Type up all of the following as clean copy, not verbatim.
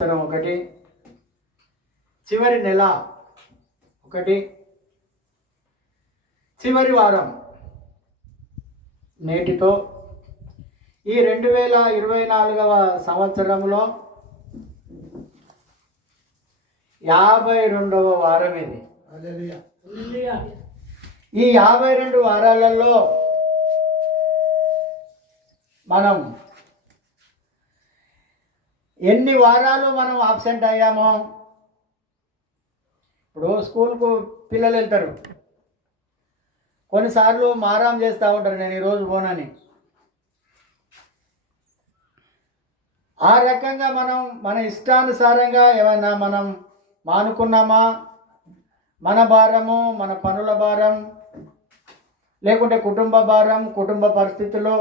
ఒకటి, చివరి నెల ఒకటి, చివరి వారం నేటితో ఈ 2024వ సంవత్సరంలో 52వ వారం ఇది. ఈ 52 వారాలలో మనం ఎన్ని వారాలు మనం ఆబ్సెంట్ అయ్యామో. ఇప్పుడు స్కూల్కు పిల్లలు వెళ్తారు, కొన్నిసార్లు మారాం చేస్తూ ఉంటారు, నేను ఈరోజు పోనని. ఆ రకంగా మనం మన ఇష్టానుసారంగా ఏమన్నా మనం మానుకున్నామా? మన భారము, మన పనుల భారం, లేకుంటే కుటుంబ భారం, కుటుంబ పరిస్థితులు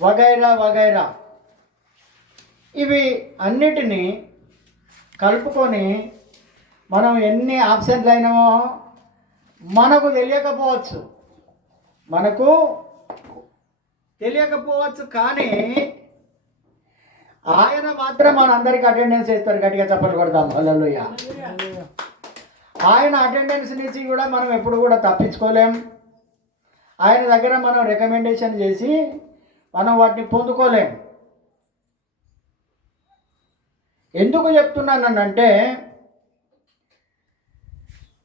వగైరా వగైరా, ఇవి అన్నిటినీ కలుపుకొని మనం ఎన్ని ఆబ్సెంట్లు అయినామో మనకు తెలియకపోవచ్చు, కానీ ఆయన మాత్రం మనందరికీ అటెండెన్స్ ఇస్తారు. గట్టిగా చప్పట్లు కొడతాం. హల్లెలూయా. ఆయన అటెండెన్స్ నుంచి కూడా మనం ఎప్పుడు కూడా తప్పించుకోలేం. ఆయన దగ్గర మనం రికమెండేషన్ చేసి మనం వాటిని పొందుకోలేం. ఎందుకు చెప్తున్నానంటే,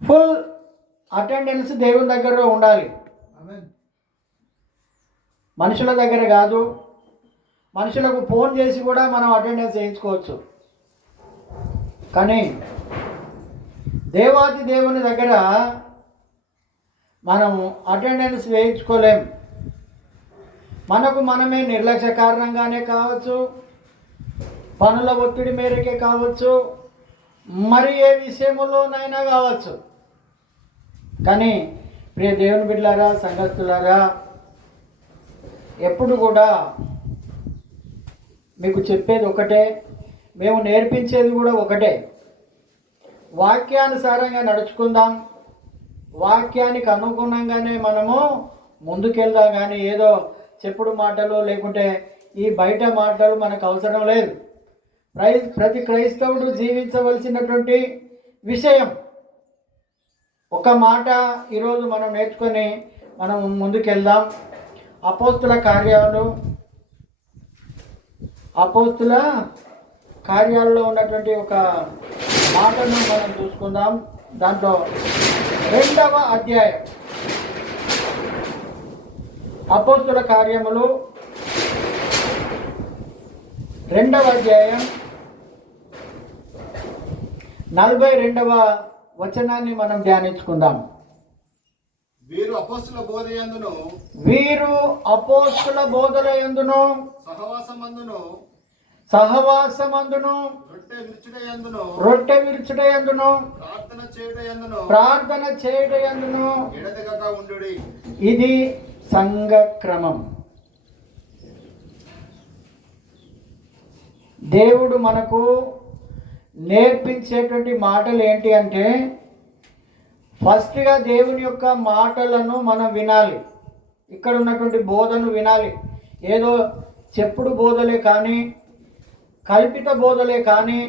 ఫుల్ అటెండెన్స్ దేవుని దగ్గర ఉండాలి, మనుషుల దగ్గర కాదు. మనుషులకు ఫోన్ చేసి కూడా మనం అటెండెన్స్ వేయించుకోవచ్చు, కానీ దేవాది దేవుని దగ్గర మనము అటెండెన్స్ వేయించుకోలేం. మనకు మనమే నిర్లక్ష్య కారణంగానే కావచ్చు, పనుల ఒత్తిడి మేరకే కావచ్చు, మరి ఏ విషయంలోనైనా కావచ్చు. కానీ ప్రియ దేవుని బిడ్డలారా, సంఘస్థులారా, ఎప్పుడు కూడా మీకు చెప్పేది ఒకటే, మేము నేర్పించేది కూడా ఒకటే. వాక్యానుసారంగా నడుచుకుందాం, వాక్యానికి అనుగుణంగానే మనము ముందుకెళ్దాం. కానీ ఏదో చెప్పుడు మాటలు లేకుంటే ఈ బయట మాటలు మనకు అవసరం లేదు. ప్రతి క్రైస్తవుడు జీవించవలసినటువంటి విషయం ఒక మాట ఈరోజు మనం నేర్చుకొని మనం ముందుకెళ్దాం. అపోస్తుల కార్యాలలో ఉన్నటువంటి ఒక మాటను మనం చూసుకుందాం. దాంట్లో 2వ అధ్యాయం, అపోస్తుల కార్యములు 2వ అధ్యాయం 42వ వచనాన్ని మనం ధ్యానించుకుందాం. వీరు అపోస్తుల బోధలయందును సహవాసమందును రొట్టె విరుచుటయందును ప్రార్థన చేయుటయందును ఇది సంఘ క్రమం. దేవుడు మనకు నేర్పించేటువంటి మాటలు ఏంటి అంటే, ఫస్ట్గా దేవుని యొక్క మాటలను మనం వినాలి. ఇక్కడ ఉన్నటువంటి బోధను వినాలి. ఏదో చెప్పుడు బోధలే కానీ, కల్పిత బోధలే కానీ,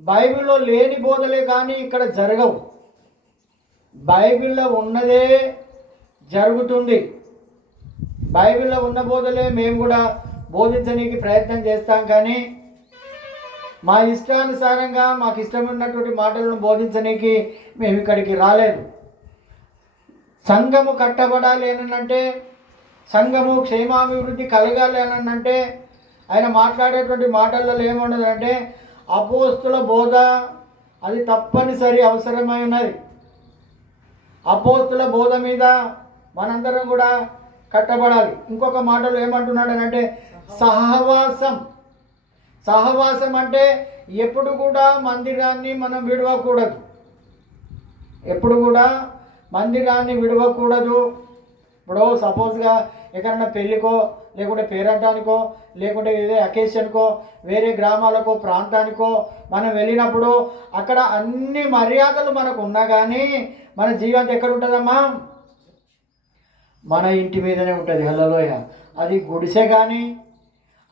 బైబిల్లో లేని బోధలే కానీ ఇక్కడ జరగవు. బైబిల్లో ఉన్నదే జరుగుతుంది. బైబిల్లో ఉన్న బోధలే మేము కూడా బోధించడానికి ప్రయత్నం చేస్తాం, కానీ మా ఇష్టానుసారంగా మాకు ఇష్టమైనటువంటి మాటలను బోధించడానికి మేము ఇక్కడికి రాలేదు. సంఘము కట్టబడాలి అనంటే, సంఘము క్షేమాభివృద్ధి కలగాలి అనంటే, ఆయన మాట్లాడేటువంటి మాటలలో ఏముండదంటే, అపోస్తుల బోధ అది తప్పనిసరి అవసరమై ఉన్నది. అపోస్తుల బోధ మీద మనందరం కూడా కట్టబడాలి. ఇంకొక మాటలు ఏమంటున్నాడనంటే, సహవాసం అంటే ఎప్పుడు కూడా మందిరాన్ని మనం విడవకూడదు. ఎప్పుడు కూడా మందిరాన్ని విడవకూడదు. ఇప్పుడు సపోజ్గా ఎక్కడన్నా పెళ్ళికో, లేకుంటే పేరంటానికో, లేకుంటే ఏదో అకేషన్కో, వేరే గ్రామాలకో ప్రాంతానికో మనం వెళ్ళినప్పుడు అక్కడ అన్ని మర్యాదలు మనకు ఉన్నా కానీ మన జీవితం ఎక్కడ ఉంటుందమ్మా? మన ఇంటి మీదనే ఉంటుంది. హల్లెలూయా. అది గుడిసె కానీ,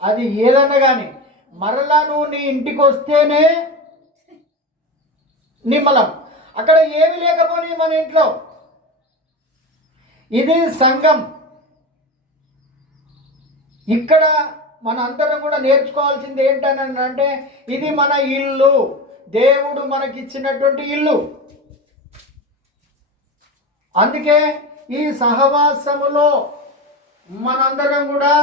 అది ఏదన్నా కానీ మరలా నువ్వు నీ ఇంటికి వస్తేనే నిమ్మలం. అక్కడ ఏమి లేకపోని మన ఇంట్లో. ఇది సంఘం. ఇక్కడ మన అందరం కూడా నేర్చుకోవాల్సింది ఏంటని అంటే ఇది మన ఇల్లు, దేవుడు మనకిచ్చినటువంటి ఇల్లు. అందుకే ఈ సహవాసములో మనందరం కూడా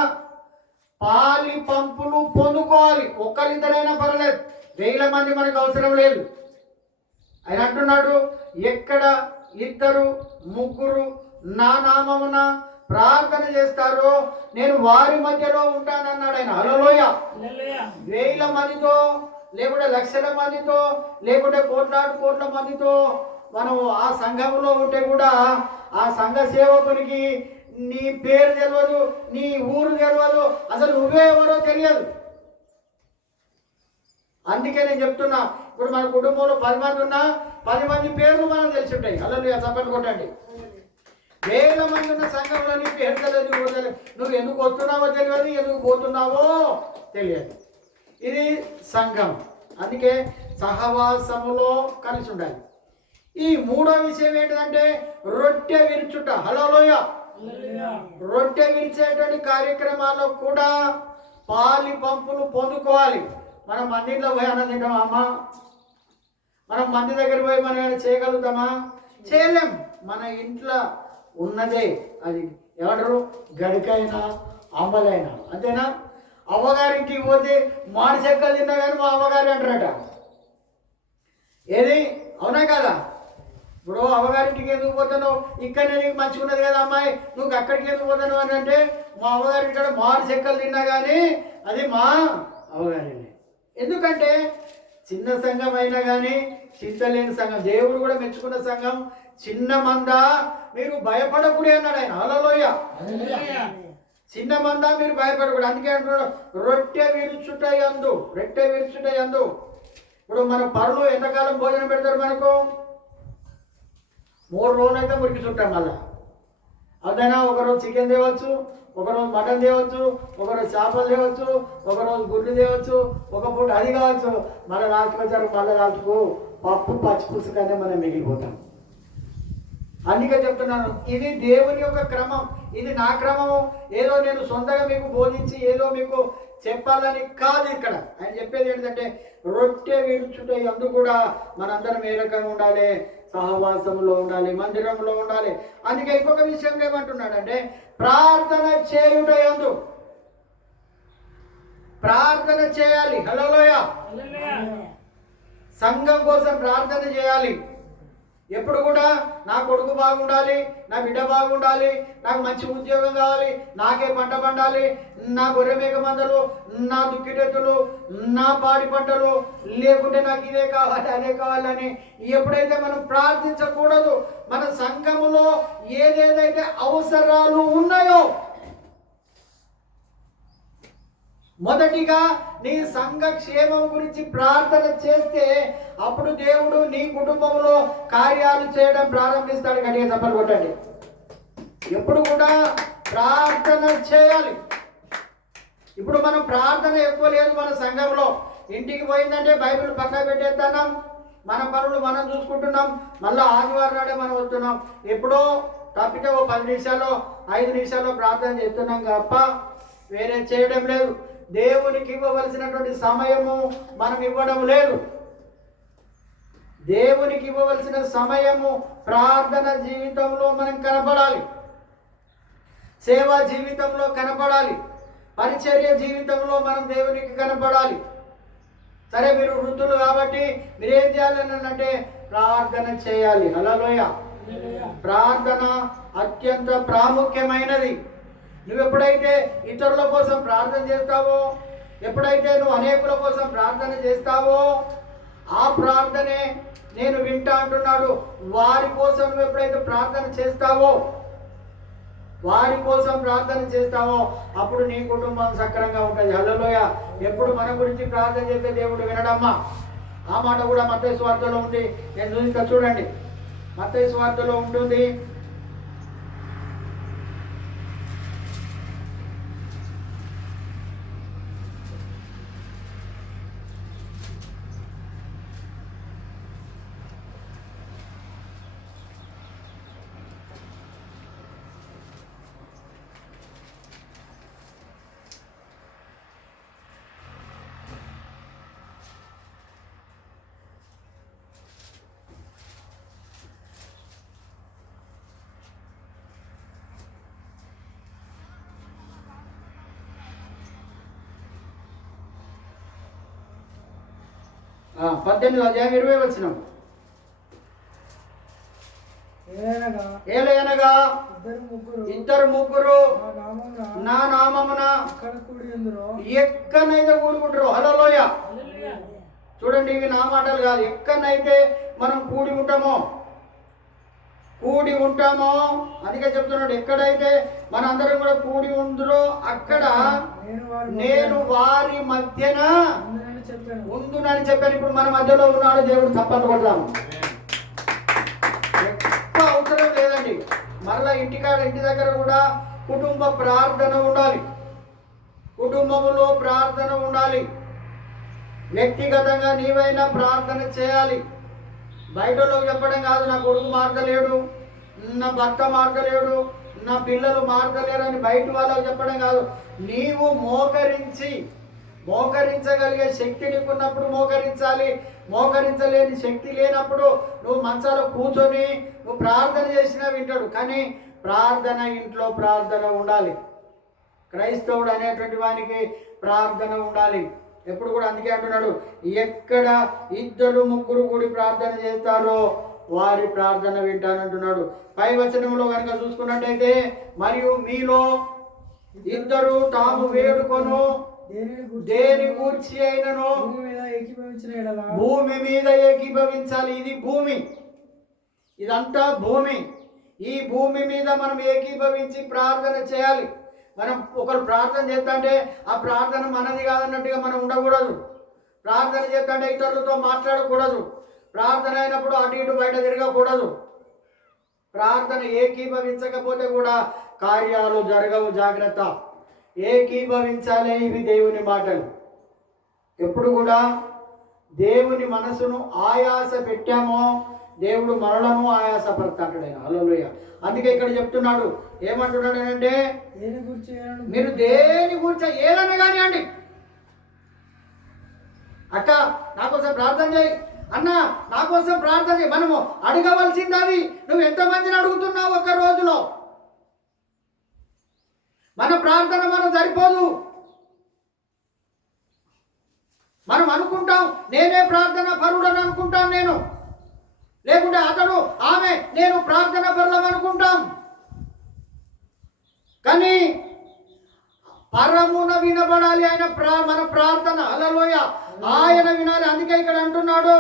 పాలి పంపులు పొందుకోవాలి. ఒక్కరిద్దరైనా పర్లేదు, 1000 మంది మనకు అవసరం లేదు. ఆయన అంటున్నాడు, ఎక్కడ 2, 3 నా నామమున ప్రార్థన చేస్తారో నేను వారి మధ్యలో ఉంటానన్నాడు ఆయన. హల్లెలూయా. 1000 మందితో లేకుంటే లక్షల మందితో లేకుంటే కోట్ల మందితో మనం ఆ సంఘంలో ఉంటే కూడా ఆ సంఘ సేవకునికి నీ పేరు తెలియదు, నీ ఊరు తెలియదు, అసలు నువ్వే ఎవరో తెలియదు. అందుకే నేను చెప్తున్నా, ఇప్పుడు మన కుటుంబంలో 10 మంది ఉన్నా 10 మంది పేర్లు మనకు తెలిసి ఉంటాయి. అలా చప్పట్లు కొట్టండి. 1000 మంది ఉన్న సంఘంలో నీ పేరు తెలియదు, నువ్వు ఎందుకు వస్తున్నావో తెలియదు, ఎందుకు పోతున్నావో తెలియదు. ఇది సంఘం. అందుకే సహవాసములో కలిసి ఉండాలి. ఈ 3వ విషయం ఏంటంటే రొట్టె విరుచుట. హల్లెలూయా. రొట్టె విరిచేటువంటి కార్యక్రమాల్లో కూడా పాలి పంపులు పొందుకోవాలి. మనం మందిలో పోయి అన్నం తింటామా అమ్మ? మనం మంది దగ్గర పోయి మనం ఏమైనా చేయగలుగుతామా? చేయలేం. మన ఇంట్లో ఉన్నదే అది ఏమంటారు, గడికైనా అంబలైనా, అంతేనా? అవ్వగారింటికి పోతే మాడి చెక్కలు తిన్నా కానీ మా అవ్వగారి అంటారట. ఏది అవునా కదా? ఇప్పుడు అవ్వగారింటికి ఎందుకు పోతాను, ఇక్కడనే నీకు మంచిగా ఉన్నది కదా అమ్మాయి, నువ్వు అక్కడికి ఎందుకు పోతాను అని అంటే మా అవ్వగారి ఇక్కడ మాడి చెక్కలు తిన్నా కానీ అది మా అవ్వగారి. ఎందుకంటే చిన్న సంఘం అయినా కానీ చింతలేని సంఘం, దేవుడు కూడా మెచ్చుకున్న సంఘం. చిన్న మంద మీరు భయపడకూడదు అన్నాడు ఆయన. హల్లెలూయా. చిన్న మంద మీరు భయపడకూడదు. అందుకే అంటున్నాడు రొట్టె విరుచుట యందు. ఇప్పుడు మన పరులు ఎంతకాలం భోజనం పెడతారు మనకు? 3 రోజులు అయితే మురికి చుట్టాం. మళ్ళా అదైనా ఒకరోజు చికెన్ తేవచ్చు, ఒకరోజు మటన్ తేవచ్చు, ఒకరోజు చేపలు తేవచ్చు, ఒకరోజు గుడ్లు తేవచ్చు, ఒక పూట అది కావచ్చు. మళ్ళీ రాత్రికి వచ్చారు, మళ్ళీ రాత్రుకు పప్పు పచ్చిపులుసు కానీ మనం మిగిలిపోతాం. అందుకే చెప్తున్నాను, ఇది దేవుని యొక్క క్రమం, ఇది నా క్రమము. ఏదో నేను సొంతంగా మీకు బోధించి ఏదో మీకు చెప్పాలని కాదు. ఇక్కడ ఆయన చెప్పేది ఏంటంటే రొట్టె విరుచుట యందు కూడా మనందరం ఏ రకంగా ఉండాలి? సహవాసంలో ఉండాలి, మందిరంలో ఉండాలి. అందుకే ఇంకొక విషయం ఏమంటున్నాడంటే ప్రార్థన చేయుట యందు. ప్రార్థన చేయాలి. హల్లెలూయా. సంఘం కోసం ప్రార్థన చేయాలి. ఎప్పుడు కూడా నా కొడుకు బాగుండాలి, నా బిడ్డ బాగుండాలి, నాకు మంచి ఉద్యోగం కావాలి, నాకే పంట పండాలి, నా గొర్రె మేక మందలు, నా దుక్కిటెత్తులు, నా పాడి పంటలు, లేకుంటే నాకు ఇదే కావాలి అదే కావాలని ఎప్పుడైతే మనం ప్రార్థించకూడదు. మన సంఘములో ఏదేదైతే అవసరాలు ఉన్నాయో మొదటిగా నీ సంఘ క్షేమం గురించి ప్రార్థన చేస్తే అప్పుడు దేవుడు నీ కుటుంబంలో కార్యాలు చేయడం ప్రారంభిస్తాడు. గట్టిగా చప్పట్లు కొట్టండి. ఎప్పుడు కూడా ప్రార్థన చేయాలి. ఇప్పుడు మనం ప్రార్థన ఎక్కువ లేదు మన సంఘంలో. ఇంటికి పోయిందంటే బైబిల్ పక్కన పెట్టేస్తున్నాం, మన పనులు మనం చూసుకుంటున్నాం, మళ్ళీ ఆదివారం నాడే మనం వస్తున్నాం. ఎప్పుడో తప్పితే 10 నిమిషాలు 5 నిమిషాల్లో ప్రార్థన చేస్తున్నాం తప్ప వేరే చేయడం లేదు. దేవునికి ఇవ్వవలసినటువంటి సమయము మనం ఇవ్వడం లేదు. దేవునికి ఇవ్వవలసిన సమయము ప్రార్థన జీవితంలో మనం కనపడాలి, సేవా జీవితంలో కనపడాలి, పరిచర్య జీవితంలో మనం దేవునికి కనపడాలి. సరే మీరు వృద్ధులు కాబట్టి మీరేం చేయాలని అంటే ప్రార్థన చేయాలి. హల్లెలూయా. ప్రార్థన అత్యంత ప్రాముఖ్యమైనది. నువ్వు ఎప్పుడైతే ఇతరుల కోసం ప్రార్థన చేస్తావో, ఎప్పుడైతే నువ్వు అనేకుల కోసం ప్రార్థన చేస్తావో ఆ ప్రార్థనే నేను వింటా అంటున్నాడు. వారి కోసం నువ్వు ఎప్పుడైతే ప్రార్థన చేస్తావో, వారి కోసం ప్రార్థన చేస్తావో అప్పుడు నీ కుటుంబం సక్రంగా ఉంటుంది. హల్లెలూయా. ఎప్పుడు మన గురించి ప్రార్థన చేస్తే దేవుడు వినడమ్మా. ఆ మాట కూడా మత్తయి సువార్తలో ఉంది. నేను చూపిస్తా చూడండి. మత్తయి సువార్తలో ఉంటుంది. 18వ అధ్యాయం 20 వచనం. ఏలయనగా ఇద్దరు ముగ్గురు నా నామమున ఎక్కనైతే కూడుకుంటారు. హల్లెలూయా. చూడండి, ఇవి నా మాటలు కాదు. ఎక్కడైతే మనం కూడి ఉంటామో అందుకే చెప్తున్నాడు, ఎక్కడైతే మన అందరం కూడా కూడి ఉందరో అక్కడ నేను వారి మధ్యన ఉందునని చెప్పాను. ఇప్పుడు మన మధ్యలో ఉన్నాడు దేవుడు. తప్పని కొడదాము. ఎక్కువ అవసరం లేదండి. మరలా ఇంటి దగ్గర కూడా కుటుంబ ప్రార్థన ఉండాలి. కుటుంబములో ప్రార్థన ఉండాలి. వ్యక్తిగతంగా నీవైనా ప్రార్థన చేయాలి. బయటలో చెప్పడం కాదు, నా కొడుకు మార్గలేడు, నా భర్త మార్గలేడు, నా పిల్లలు మార్గలేరు అని బయట వాళ్ళకు చెప్పడం కాదు. నీవు మోకరించగలిగే శక్తి నీకున్నప్పుడు మోకరించాలి. మోకరించలేని శక్తి లేనప్పుడు నువ్వు మంచాలో కూర్చొని నువ్వు ప్రార్థన చేసినా వింటాడు. కానీ ప్రార్థన, ఇంట్లో ప్రార్థన ఉండాలి. క్రైస్తవుడు అనేటువంటి వానికి ప్రార్థన ఉండాలి ఎప్పుడు కూడా. అందుకే అంటున్నాడు, ఎక్కడ ఇద్దరు ముగ్గురు కూడి ప్రార్థన చేస్తారో వారి ప్రార్థన వింటానంటున్నాడు. పై వచనంలో కనుక చూసుకున్నట్టయితే, మరియు మీలో ఇద్దరు తాము వేడుకొను దేని గూర్చి అయినను భూమి మీద ఏకీభవించాలి. ఇది భూమి, ఇదంతా భూమి. ఈ భూమి మీద మనం ఏకీభవించి ప్రార్థన చేయాలి. మనం ఒకరు ప్రార్థన చేస్తుంటే ఆ ప్రార్థన మనది కాదన్నట్టుగా మనం ఉండకూడదు. ప్రార్థన చేస్తుంటే ఇతరులతో మాట్లాడకూడదు. ప్రార్థన అయినప్పుడు అటు ఇటు బయట తిరగకూడదు. ప్రార్థన ఏకీభవించకపోతే కూడా కార్యాలు జరగవు. జాగ్రత్త, ఏకీభవించాలి. ఇవి దేవుని మాటలు. ఎప్పుడు కూడా దేవుని మనసును ఆయాస పెట్టామో దేవుడు మనలను ఆయాసపడతాడు. హల్లెలూయా. అందుకే ఇక్కడ చెప్తున్నాడు, ఏమంటున్నాడు అంటే, మీరు దేని గురించి ఏదైనా కానివ్వండి, అక్క నా కోసం ప్రార్థన చేయి, అన్న నా కోసం ప్రార్థన చేయి. మనము అడగవలసింది అది. నువ్వు ఎంతమందిని అడుగుతున్నావు ఒక్క రోజులో? మన ప్రార్థన మనం సరిపోదు. మనం అనుకుంటాం నేనే ప్రార్థన పరుడని అనుకుంటాం, నేను లేకుంటే అతడు ఆమె నేను ప్రార్థన పరులం అనుకుంటాం. కానీ పరమున వినబడాలి ఆయన మన ప్రార్థన. హల్లెలూయా. ఆయన వినాలి. అందుకే ఇక్కడ అంటున్నాడు,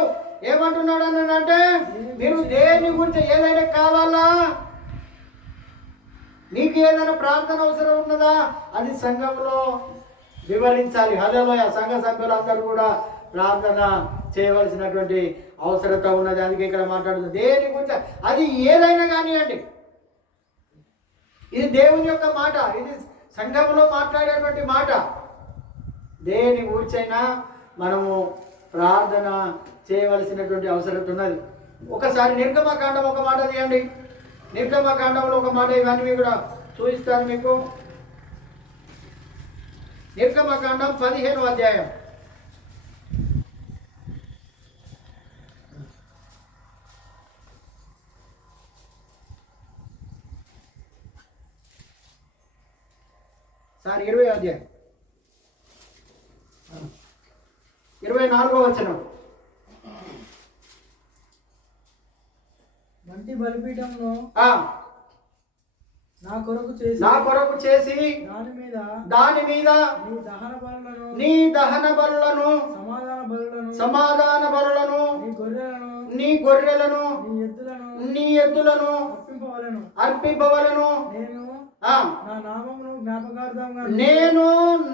ఏమంటున్నాడు అంటే, మీరు దేని గురించి ఏదైనా కావాలా, నీకు ఏదైనా ప్రార్థన అవసరం ఉన్నదా, అది సంఘంలో వివరించాలి. హల్లెలూయా. సంఘ సభ్యులందరూ కూడా ప్రార్థన చేయవలసినటువంటి అవసరత ఉన్నది. అందుకే ఇక్కడ మాట్లాడుతుంది దేని గురించి, అది ఏదైనా కానివ్వండి. ఇది దేవుని యొక్క మాట, ఇది సంఘంలో మాట్లాడేటువంటి మాట. దేని గురించైనా మనము ప్రార్థన చేయవలసినటువంటి అవసరం ఉన్నది. ఒకసారి నిర్గమకాండం ఒక మాట తీయండి. నిర్గమకాండంలో ఒక మాట, ఇవన్నీ కూడా చూపిస్తాను మీకు. నిర్గమకాండం 15వ అధ్యాయం. సార్ 20వ అధ్యాయం 24వ వచనం. మంటి బలిపీఠంలో నా కొరకు చేసి దాని మీద నీ దహన బలులను సమాధాన బలులను నీ గొర్రెలను నీ ఎద్దులను అర్పింపవలను. నేను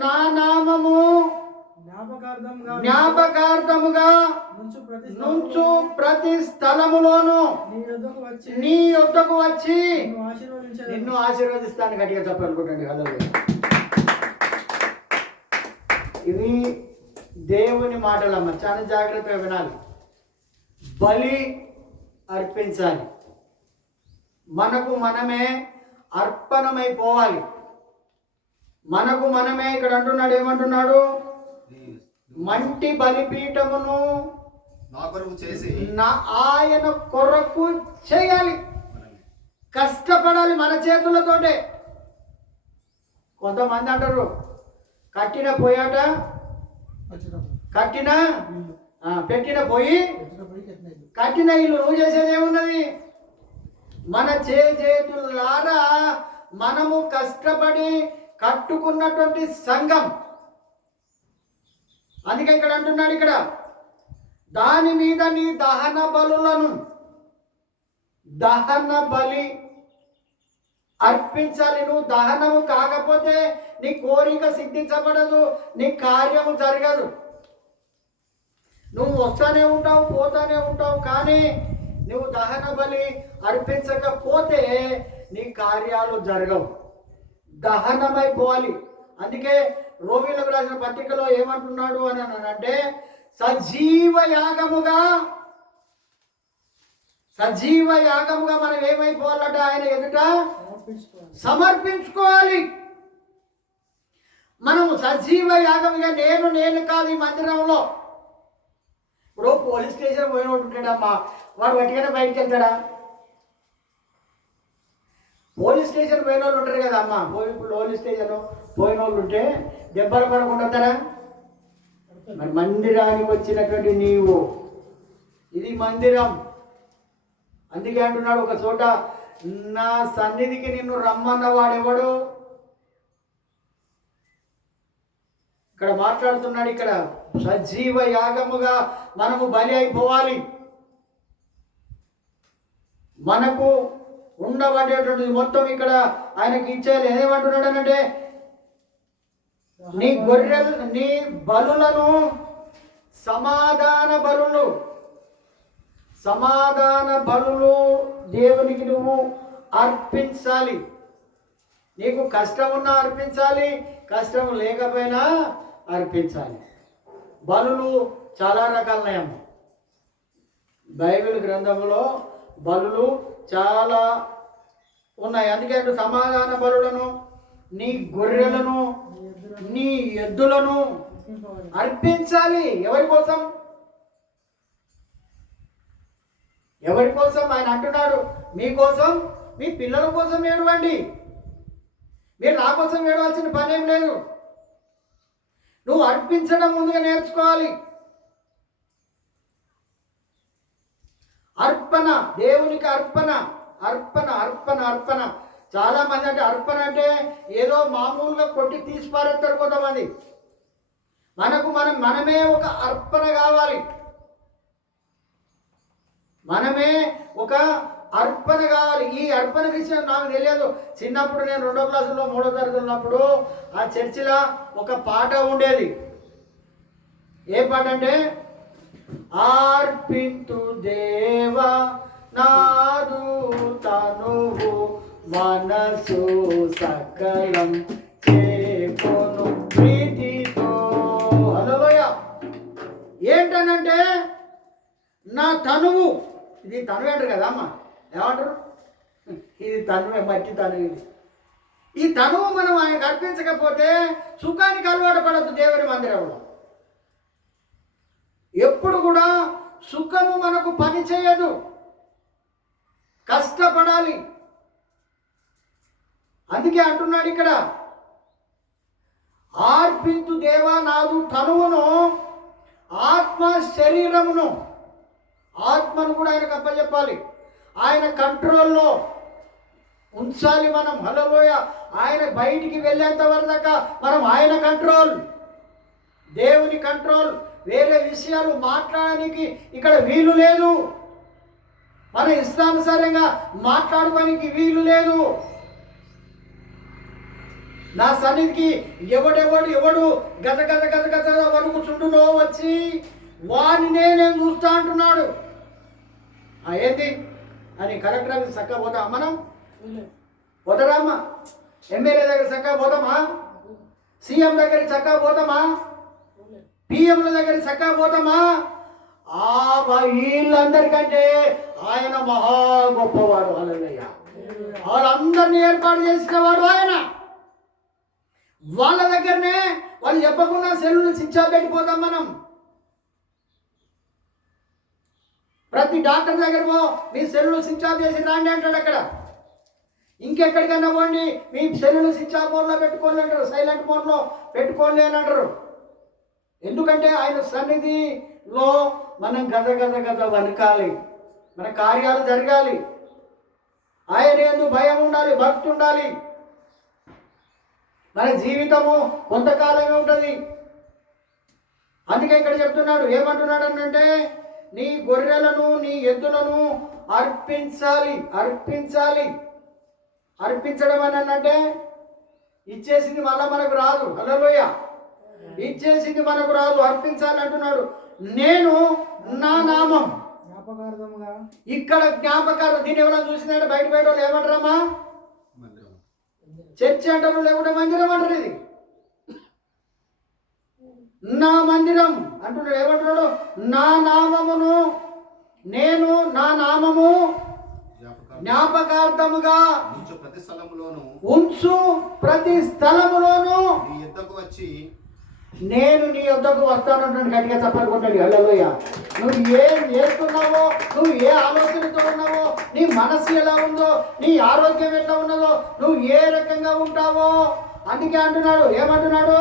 నా నామము జ్ఞాపకార్థముగా నుంచు ప్రతి స్థలములోను నీ యొద్దకు వచ్చి నిన్ను ఆశీర్వదిస్తాను. గట్టిగా చెప్పాలనుకుంటండి. హల్లెలూయా. ఇవి దేవుని మాటలమ్మ, చాలా జాగ్రత్తగా వినాలి. బలి అర్పించాలి. మనకు మనమే అర్పణమైపోవాలి. మనకు మనమే. ఇక్కడ అంటున్నాడు, ఏమంటున్నాడు, మంటి బలిపీఠమును ఆయన కొరకు చేయాలి. కష్టపడాలి మన చేతులతోటే. కొంతమంది అంటారు కట్టిన పోయాట కట్టిన పెట్టిన పొయ్యి కట్టిన ఇల్లు. నువ్వు చేసేది ఏమున్నది? మన చేతులారా మనము కష్టపడి కట్టుకున్నటువంటి సంఘం. అందుకే ఇక్కడ అంటున్నాడు, ఇక్కడ దాని మీద నీ దహన బలి అర్పించాలి. నువ్వు దహనము కాకపోతే నీ కోరిక సిద్ధించబడదు, నీ కార్యము జరగదు. నువ్వు వస్తానే ఉంటావు, పోతానే ఉంటావు, కానీ నువ్వు దహన బలి అర్పించకపోతే నీ కార్యాలు జరగవు, దహనమైపోవాలి. అందుకే రోమీయులకు రాసిన పత్రికలో ఏమంటున్నాడు అని అంటే, సజీవ యాగముగా మనం ఏమైపోవాలట? ఆయన ఎదుట సమర్పించుకోవాలి. మనము సజీవ యాగముగా నేను కాదు ఈ మందిరంలో. ఇప్పుడు పోలీస్ స్టేషన్ పోయినోడు ఉంటాడమ్మా, వాడు గట్టిగానే బయటికి వెళ్తాడా? పోలీస్ స్టేషన్ పోయిన వాళ్ళు ఉంటారు కదా అమ్మ, పోలీస్ స్టేషన్ పోయిన వాళ్ళు ఉంటే దెబ్బలు పడకుండా వస్తారా? మరి మందిరానికి వచ్చినటువంటి నీవు, ఇది మందిరం. అందుకే అంటున్నాడు ఒక చోట, నా సన్నిధికి నిన్ను రమ్మన్న వాడెవడు? ఇక్కడ మాట్లాడుతున్నాడు, ఇక్కడ సజీవ యాగముగా మనము బలి అయిపోవాలి. మనకు ఉండబడేటువంటిది మొత్తం ఇక్కడ ఆయనకి ఇచ్చేయాలి. ఏమంటున్నాడు అంటే, నీ బలులను సమాధాన బలులు దేవునికి నువ్వు అర్పించాలి. నీకు కష్టం ఉన్నా అర్పించాలి, కష్టం లేకపోయినా అర్పించాలి. బలులు చాలా రకాలున్నాయమ్మ. బైబిల్ గ్రంథంలో బలులు చాలా ఉన్నాయి. అందుకే సమాధాన బలులను, నీ గొర్రెలను, నీ ఎద్దులను అర్పించాలి. ఎవరి కోసం? ఆయన అంటున్నాడు, మీకోసం, మీ పిల్లల కోసం ఏడవండి. మీరు నా కోసం ఏడవలసిన పని ఏం లేదు. నువ్వు అర్పించడం ముందుగా నేర్చుకోవాలి. అర్పణ, దేవునికి అర్పణ. చాలా మంది అంటే అర్పణ అంటే ఏదో మామూలుగా కొట్టి తీసి పారేస్తారు కొంతమంది. మనమే ఒక అర్పణ కావాలి. మనమే ఒక అర్పణ కావాలి. ఈ అర్పణ విషయం నాకు తెలియదు. చిన్నప్పుడు నేను 2వ క్లాసులో 3వ తరగతి ఉన్నప్పుడు ఆ చర్చిలో ఒక పాట ఉండేది. ఏ పాట అంటే, ఆర్పింతు దేవా నాదు తనువు మనసు సకలం చేకొను ప్రీతితో. హల్లెలూయా. ఏంటనంటే, నా తనువు, ఇది తనువు అంటారు కదా అమ్మ, ఏమంటారు? ఇది తనువే, మట్టి తనువు. ఇది ఈ తనువు మనం ఆయనకు అర్పించకపోతే సుఖానికి అలవాటు పడద్దు. దేవుని మందిరంలో ఎప్పుడు కూడా సుఖము మనకు పని చేయదు, కష్టపడాలి. అందుకే అంటున్నాడు ఇక్కడ, ఆర్పింతు దేవా నాదు తనువును, ఆత్మ శరీరమును. ఆత్మను కూడా ఆయనకు అప్పచెప్పాలి, ఆయన కంట్రోల్లో ఉంచాలి మనం. హల్లెలూయా. ఆయన బయటికి వెళ్ళేంత వరకు దాకా మనం ఆయన కంట్రోల్, దేవుని కంట్రోల్. వేరే విషయాలు మాట్లాడడానికి ఇక్కడ వీలు లేదు. మన ఇష్టానుసారంగా మాట్లాడుకోనికి వీలు లేదు. నా సన్నిధికి ఎవడు గత వణుకుచుండునో వచ్చి వారినే నేను చూస్తా అంటున్నాడు. ఏంది అని కలెక్టర్ ఆఫీస్ చక్కగా పోతామా మనం? పోతారా అమ్మ? ఎమ్మెల్యే దగ్గర చక్కగా పోతామా? సీఎం దగ్గర చక్కగా పోతామా? పిఎంల దగ్గర చక్కగా పోతామా? వీళ్ళందరికంటే ఆయన మహా గొప్పవాడు. హల్లెలూయా. వాళ్ళందరినీ ఏర్పాటు చేసిన వాడు ఆయన. వాళ్ళ దగ్గరనే వాళ్ళు చెప్పకుండా సెల్లులు స్విచ్ ఆఫ్ పెట్టిపోతాం మనం. ప్రతి డాక్టర్ దగ్గర పో, మీ సెల్లులు స్విచ్ ఆఫ్ చేసి రాండి అంటాడు అక్కడ. ఇంకెక్కడికన్నా పోండి, మీ సెల్లులు స్విచ్ ఆఫ్ మోడ్లో పెట్టుకోండి అంటారు, సైలెంట్ మోడ్లో పెట్టుకోండి అని అంటారు. ఎందుకంటే ఆయన సన్నిధి లో మనం గద గద గద వణకాలి, మన కార్యాలు జరగాలి. ఆయన యందు భయం ఉండాలి, భక్తి ఉండాలి. మన జీవితము కొంతకాలమే ఉంటుంది. అందుకే ఇక్కడ చెప్తున్నాడు, ఏమంటున్నాడు అంటే నీ గొర్రెలను నీ ఎద్దులను అర్పించాలి. అర్పించాలి, అర్పించడం అని అంటే ఇచ్చేసింది మళ్ళా మనకు రాదు. హల్లెలూయ. ఇచ్చేసింది మనకు రాదు, అర్పించాలి అంటున్నాడు. నేను నా నామం జ్ఞాపకార్థముగా. ఇక్కడ జ్ఞాపకార్థం. దీన్ని ఎవరైనా చూసిందంటే బయట బయట వాళ్ళు ఏమంటారమ్మా? చర్చి అంటారు, లేకుంటే మందిరం అంటారు. ఇది నా మందిరం అంటున్నాడు. ఏమంటున్నాడు? నా నామమును నేను నా నామము జ్ఞాపకార్థముగా ఉంచు ప్రతి స్థలములోను నేను నీ యొద్దకు వస్తానంటున్నాడు. గట్టిగా చప్పట్లు కొట్టాడు. హల్లెలూయ. నువ్వు ఏం చేస్తున్నావో, నువ్వు ఏ ఆలోచనతో ఉన్నావో, నీ మనసు ఎలా ఉందో, నీ ఆరోగ్యం ఎట్లా ఉన్నదో, నువ్వు ఏ రకంగా ఉంటావో, అందుకే అంటున్నాడు. ఏమంటున్నాడు?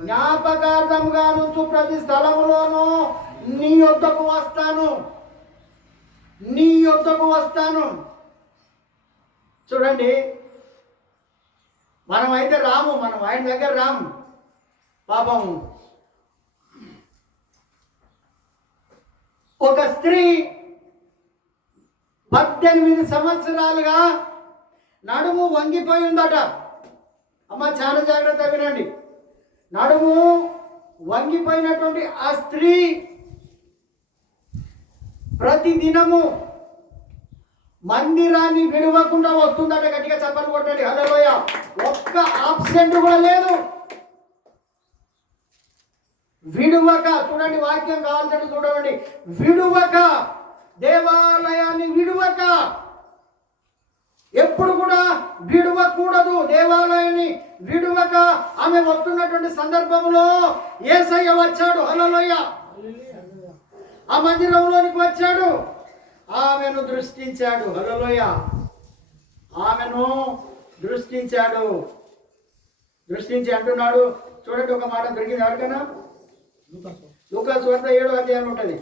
జ్ఞాపకార్థముగా నుంచు ప్రతి స్థలములోనూ నీ యొద్దకు వస్తాను, నీ యొద్దకు వస్తాను. చూడండి, మనమైతే రాము, మనం ఆయన దగ్గర రాము. పాపం ఒక స్త్రీ 18 సంవత్సరాలుగా నడుము వంగిపోయి ఉందట. అమ్మ చాలా జాగ్రత్త వినండి. నడుము వంగిపోయినటువంటి ఆ స్త్రీ ప్రతిదినము మందిరాన్ని విడవకుండా వస్తుందట. గట్టిగా చప్పట్లు కొట్టండి. హల్లెలూయ. ఒక్క ఆబ్సెంట్ కూడా లేదు. విడువక, చూడండి, వాక్యం కావాలంటే చూడండి, విడువక, దేవాలయాన్ని విడువక, ఎప్పుడు కూడా విడువకూడదు. దేవాలయాన్ని విడువక ఆమె వస్తున్నటువంటి సందర్భంలో యేసయ్య వచ్చాడు. హల్లెలూయ. ఆ మందిరంలోనికి వచ్చాడు, ఆమెను దృష్టించాడు. హల్లెలూయ. ఆమెను దృష్టించాడు. దృష్టించి అంటున్నాడు, చూడండి, ఒక మాట దొరికింది ఎవరికైనా? లూకాసు వార్త 7వ అధ్యాయం ఉంటుంది.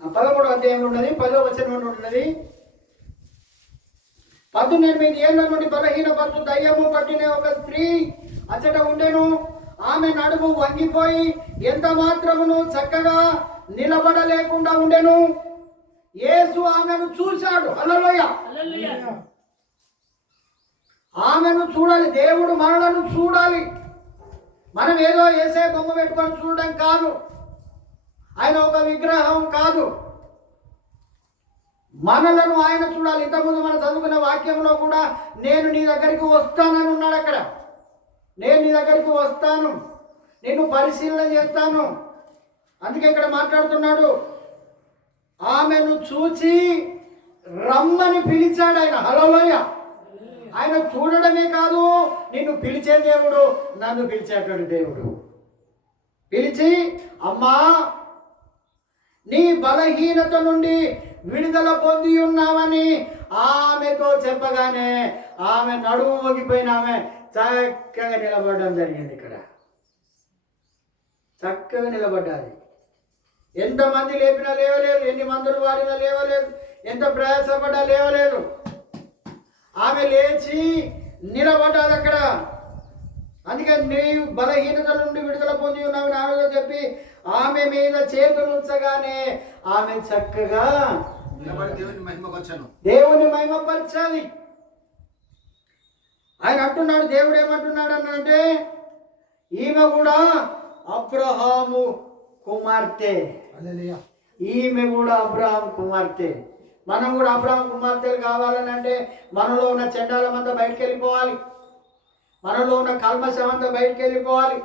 ఆ 13వ అధ్యాయంలో ఉన్నది, 10వ వచనంలో ఉన్నది. 18 ఏళ్ల నుండి బలహీనపరచు దయ్యము పట్టిన ఒక స్త్రీ అచ్చట ఉండెను. ఆమె నడుము వంగిపోయి ఎంత మాత్రమును చక్కగా నిలబడలేకుండా ఉండెను. యేసు ఆమెను చూశాడు. హల్లెలూయ. ఆమెను చూడాలి. దేవుడు మనలను చూడాలి. మనం ఏదో యేసే బొమ్మ పెట్టుకొని చూడడం కాదు, ఆయన ఒక విగ్రహం కాదు. మనలను ఆయన చూడాలి. ఇంతకుముందు మనం చదువుకున్న వాక్యంలో కూడా నేను నీ దగ్గరికి వస్తానని ఉన్నాడు. అక్కడ నేను నీ దగ్గరికి వస్తాను, నిన్ను పరిశీలన చేస్తాను. అందుకే ఇక్కడ మాట్లాడుతున్నాడు, ఆమెను చూచి రమ్మని పిలిచాడు ఆయన. హల్లెలూయ. ఆయన చూడడమే కాదు, నిన్ను పిలిచే దేవుడు, నన్ను పిలిచేటువంటి దేవుడు. పిలిచి, అమ్మా, నీ బలహీనత నుండి విడుదల పొంది ఉన్నామని ఆమెతో చెప్పగానే ఆమె నడుము మోగిపోయిన ఆమె చక్కగా నిలబడడం జరిగింది. ఇక్కడ చక్కగా నిలబడ్డాది. ఎంతమంది లేపినా లేవలేదు, ఎన్ని మందులు వాడినా లేవలేదు, ఎంత ప్రయాసపడ్డా లేవలేదు. ఆమె లేచి నిలబడ్డాది అక్కడ. అందుకే నీ బలహీనత నుండి విడుదల పొంది ఉన్నామని ఆమెతో చెప్పి ఆమె మీద చేతులు ఉంచగానే ఆమె చక్కగా దేవుని మహిమపరచాలి. ఆయన అంటున్నాడు, దేవుడు ఏమంటున్నాడు అనంటే, ఈమె కూడా అబ్రహాము కుమార్తె. ఈమె కూడా అబ్రహాం కుమార్తె. మనం కూడా అబ్రహాం కుమార్తెలు కావాలని అంటే మనలో ఉన్న చెండాలమంతా బయటికి వెళ్ళిపోవాలి, మనలో ఉన్న కల్మషం అంతా బయటికి వెళ్ళిపోవాలి,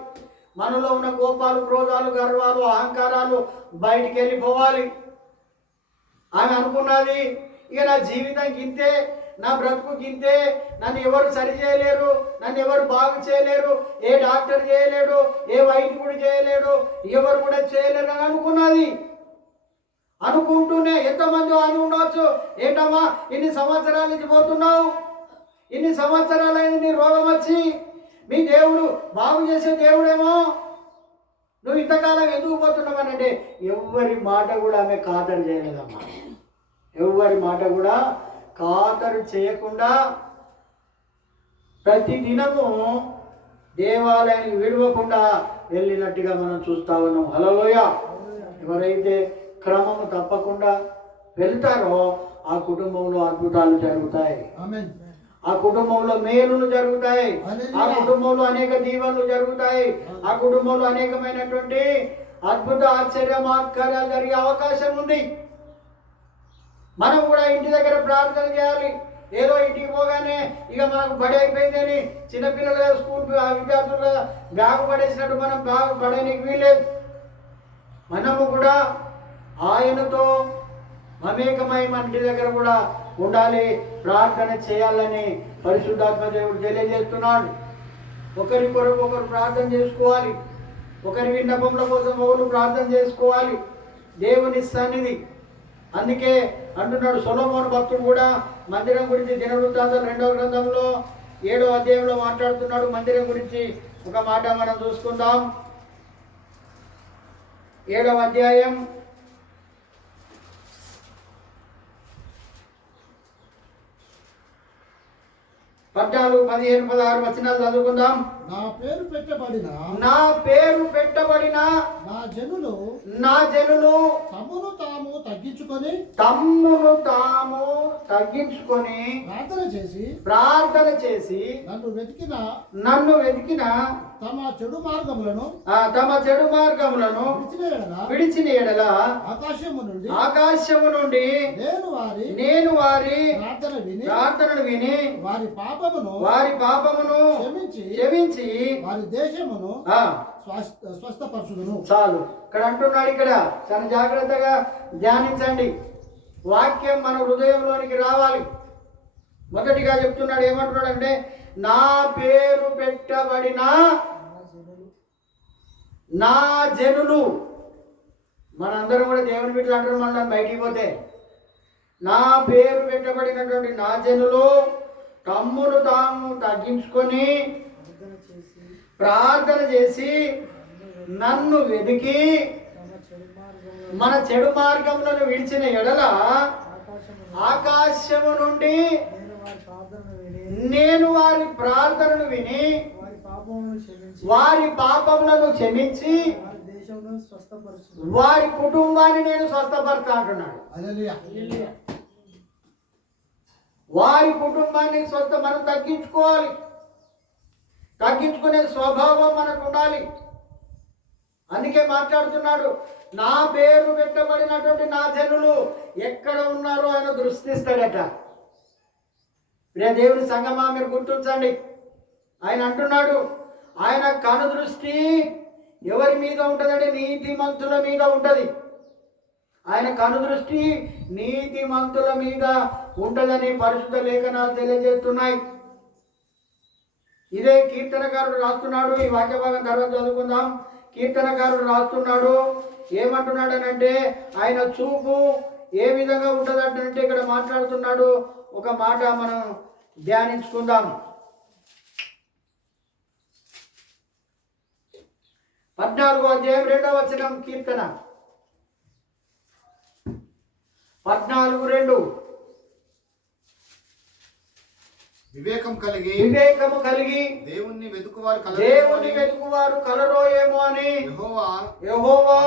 మనలో ఉన్న కోపాలు, క్రోధాలు, గర్వాలు, అహంకారాలు బయటికి వెళ్ళిపోవాలి. ఆమె అనుకున్నది, ఇక నా జీవితం ఇంతే, నా బ్రతుకు గింతే, నన్ను ఎవరు సరి చేయలేరు, నన్ను ఎవరు బాగు చేయలేరు, ఏ డాక్టర్ చేయలేడు, ఏ వైద్యుడు చేయలేడు, ఎవరు కూడా చేయలేరు అని అనుకున్నది. అనుకుంటూనే ఎంతమంది అని ఉండవచ్చు. ఏంటమ్మా ఇన్ని సంవత్సరాల నుంచి పోతున్నావు, ఇన్ని సంవత్సరాలైంది నీ రోగం వచ్చి, మీ దేవుడు బాగు చేసే దేవుడేమో, నువ్వు ఇంతకాలం ఎందుకు పోతున్నావనంటే ఎవరి మాట కూడా ఆమె ఖాతరు చేయలేదమ్మా. ఎవరి మాట కూడా ఖాతరు చేయకుండా ప్రతి దినము దేవాలయానికి విడవకుండా వెళ్ళినట్టుగా మనం చూస్తా ఉన్నాం. హల్లెలూయా. ఎవరైతే క్రమము తప్పకుండా వెళ్తారో ఆ కుటుంబంలో అద్భుతాలు జరుగుతాయి, ఆ కుటుంబంలో మేలులు జరుగుతాయి, ఆ కుటుంబంలో అనేక దీవెనలు జరుగుతాయి, ఆ కుటుంబంలో అనేకమైనటువంటి అద్భుత ఆశ్చర్యమాత్కార్యాలు జరిగే అవకాశం ఉంది. మనం కూడా ఇంటి దగ్గర ప్రార్థన చేయాలి. ఏదో ఇంటికి పోగానే ఇక మనకు బడి అయిపోయిందని చిన్నపిల్లలుగా స్కూల్ విద్యార్థులుగా బ్యాగు పడేసినట్టు మనం బ్యాగు పడేనికి వీలేదు. మనము కూడా ఆయనతో మమేకమై మన ఇంటి దగ్గర కూడా ఉండాలి, ప్రార్థన చేయాలని పరిశుద్ధాత్మ దేవుడు తెలియజేస్తున్నాడు. ఒకరి కొరకు ఒకరు ప్రార్థన చేసుకోవాలి, ఒకరి విన్నపముల కోసం ఒకరు ప్రార్థన చేసుకోవాలి. దేవుని సన్నిధి అందుకే అంటున్నాడు సొలొమోను భక్తుడు కూడా మందిరం గురించి దినవృత్తాంతాల 2వ గ్రంథంలో 7వ అధ్యాయంలో మాట్లాడుతున్నాడు. మందిరం గురించి ఒక మాట మనం చూసుకుందాం. 7వ అధ్యాయం 14, 15, 16 వచనాలు చదువుకుందాం. నా పేరు పెట్టబడిన నా పేరు పెట్టబడిన నా జనులు తమ్మును తాము తగ్గించుకొని ప్రార్థన చేసి నన్ను వెతికిన తమ చెడు మార్గములను విడిచిన ఎడల ఆకాశము నుండి నేను వారి ప్రార్థనను విని వారి పాపమును క్షమించి వారి దేశమును స్వస్థపరచుదును. చాలు. ఇక్కడ అంటున్నాడు, ఇక్కడ చాలా జాగ్రత్తగా ధ్యానించండి. వాక్యం మన హృదయంలోనికి రావాలి. మొదటిగా చెప్తున్నాడు, ఏమంటున్నాడు అంటే నా పేరు పెట్టబడిన నా జనులు. మనందరం కూడా దేవుని బిడ్డలు అంటారు, మనం బయటికి పోతే నా పేరు పెట్టబడినటువంటి నా జనులు తమ్మును తాము తగ్గించుకొని ప్రార్థన చేసి నన్ను వెతికి మన చెడు మార్గములను విడిచిన ఎడల ఆకాశము నుండి నేను వారి ప్రార్థనను విని వారి పాపములను క్షమించి వారి కుటుంబాన్ని నేను స్వస్థపరుస్తా అంటున్నాడు. వారి కుటుంబాన్ని మనం తగ్గించుకోవాలి. తగ్గించుకునే స్వభావం మనకు ఉండాలి. అందుకే మాట్లాడుతున్నాడు, నా పేరు పెట్టబడినటువంటి నా జనులు ఎక్కడ ఉన్నారో ఆయన దృష్టిస్తాడట. ప్రియ దేవుని సంగమా, మీరు గుర్తించండి. ఆయన అంటున్నాడు, ఆయన కను దృష్టి ఎవరి మీద ఉంటుందంటే నీతిమంతుల మీద ఉంటుంది. ఆయన కను దృష్టి నీతిమంతుల మీద ఉంటుందని పరిశుద్ధ లేఖనాలు తెలియజేస్తున్నాయి. ఇదే కీర్తనకారుడు రాస్తున్నాడు. ఈ వాక్య భాగం తర్వాత చదువుకుందాం. కీర్తనకారుడు రాస్తున్నాడు, ఏమంటున్నాడు అని అంటే ఆయన చూపు ఏ విధంగా ఉంటుందంటే ఇక్కడ మాట్లాడుతున్నాడు. ఒక మాట మనం ధ్యానించుకుందాం. 14వ అధ్యాయం 2వ వచనం కీర్తన 14:2 వివేకము కలిగి దేవుణ్ణి వెతుకువారు కలరో ఏమో అని యెహోవా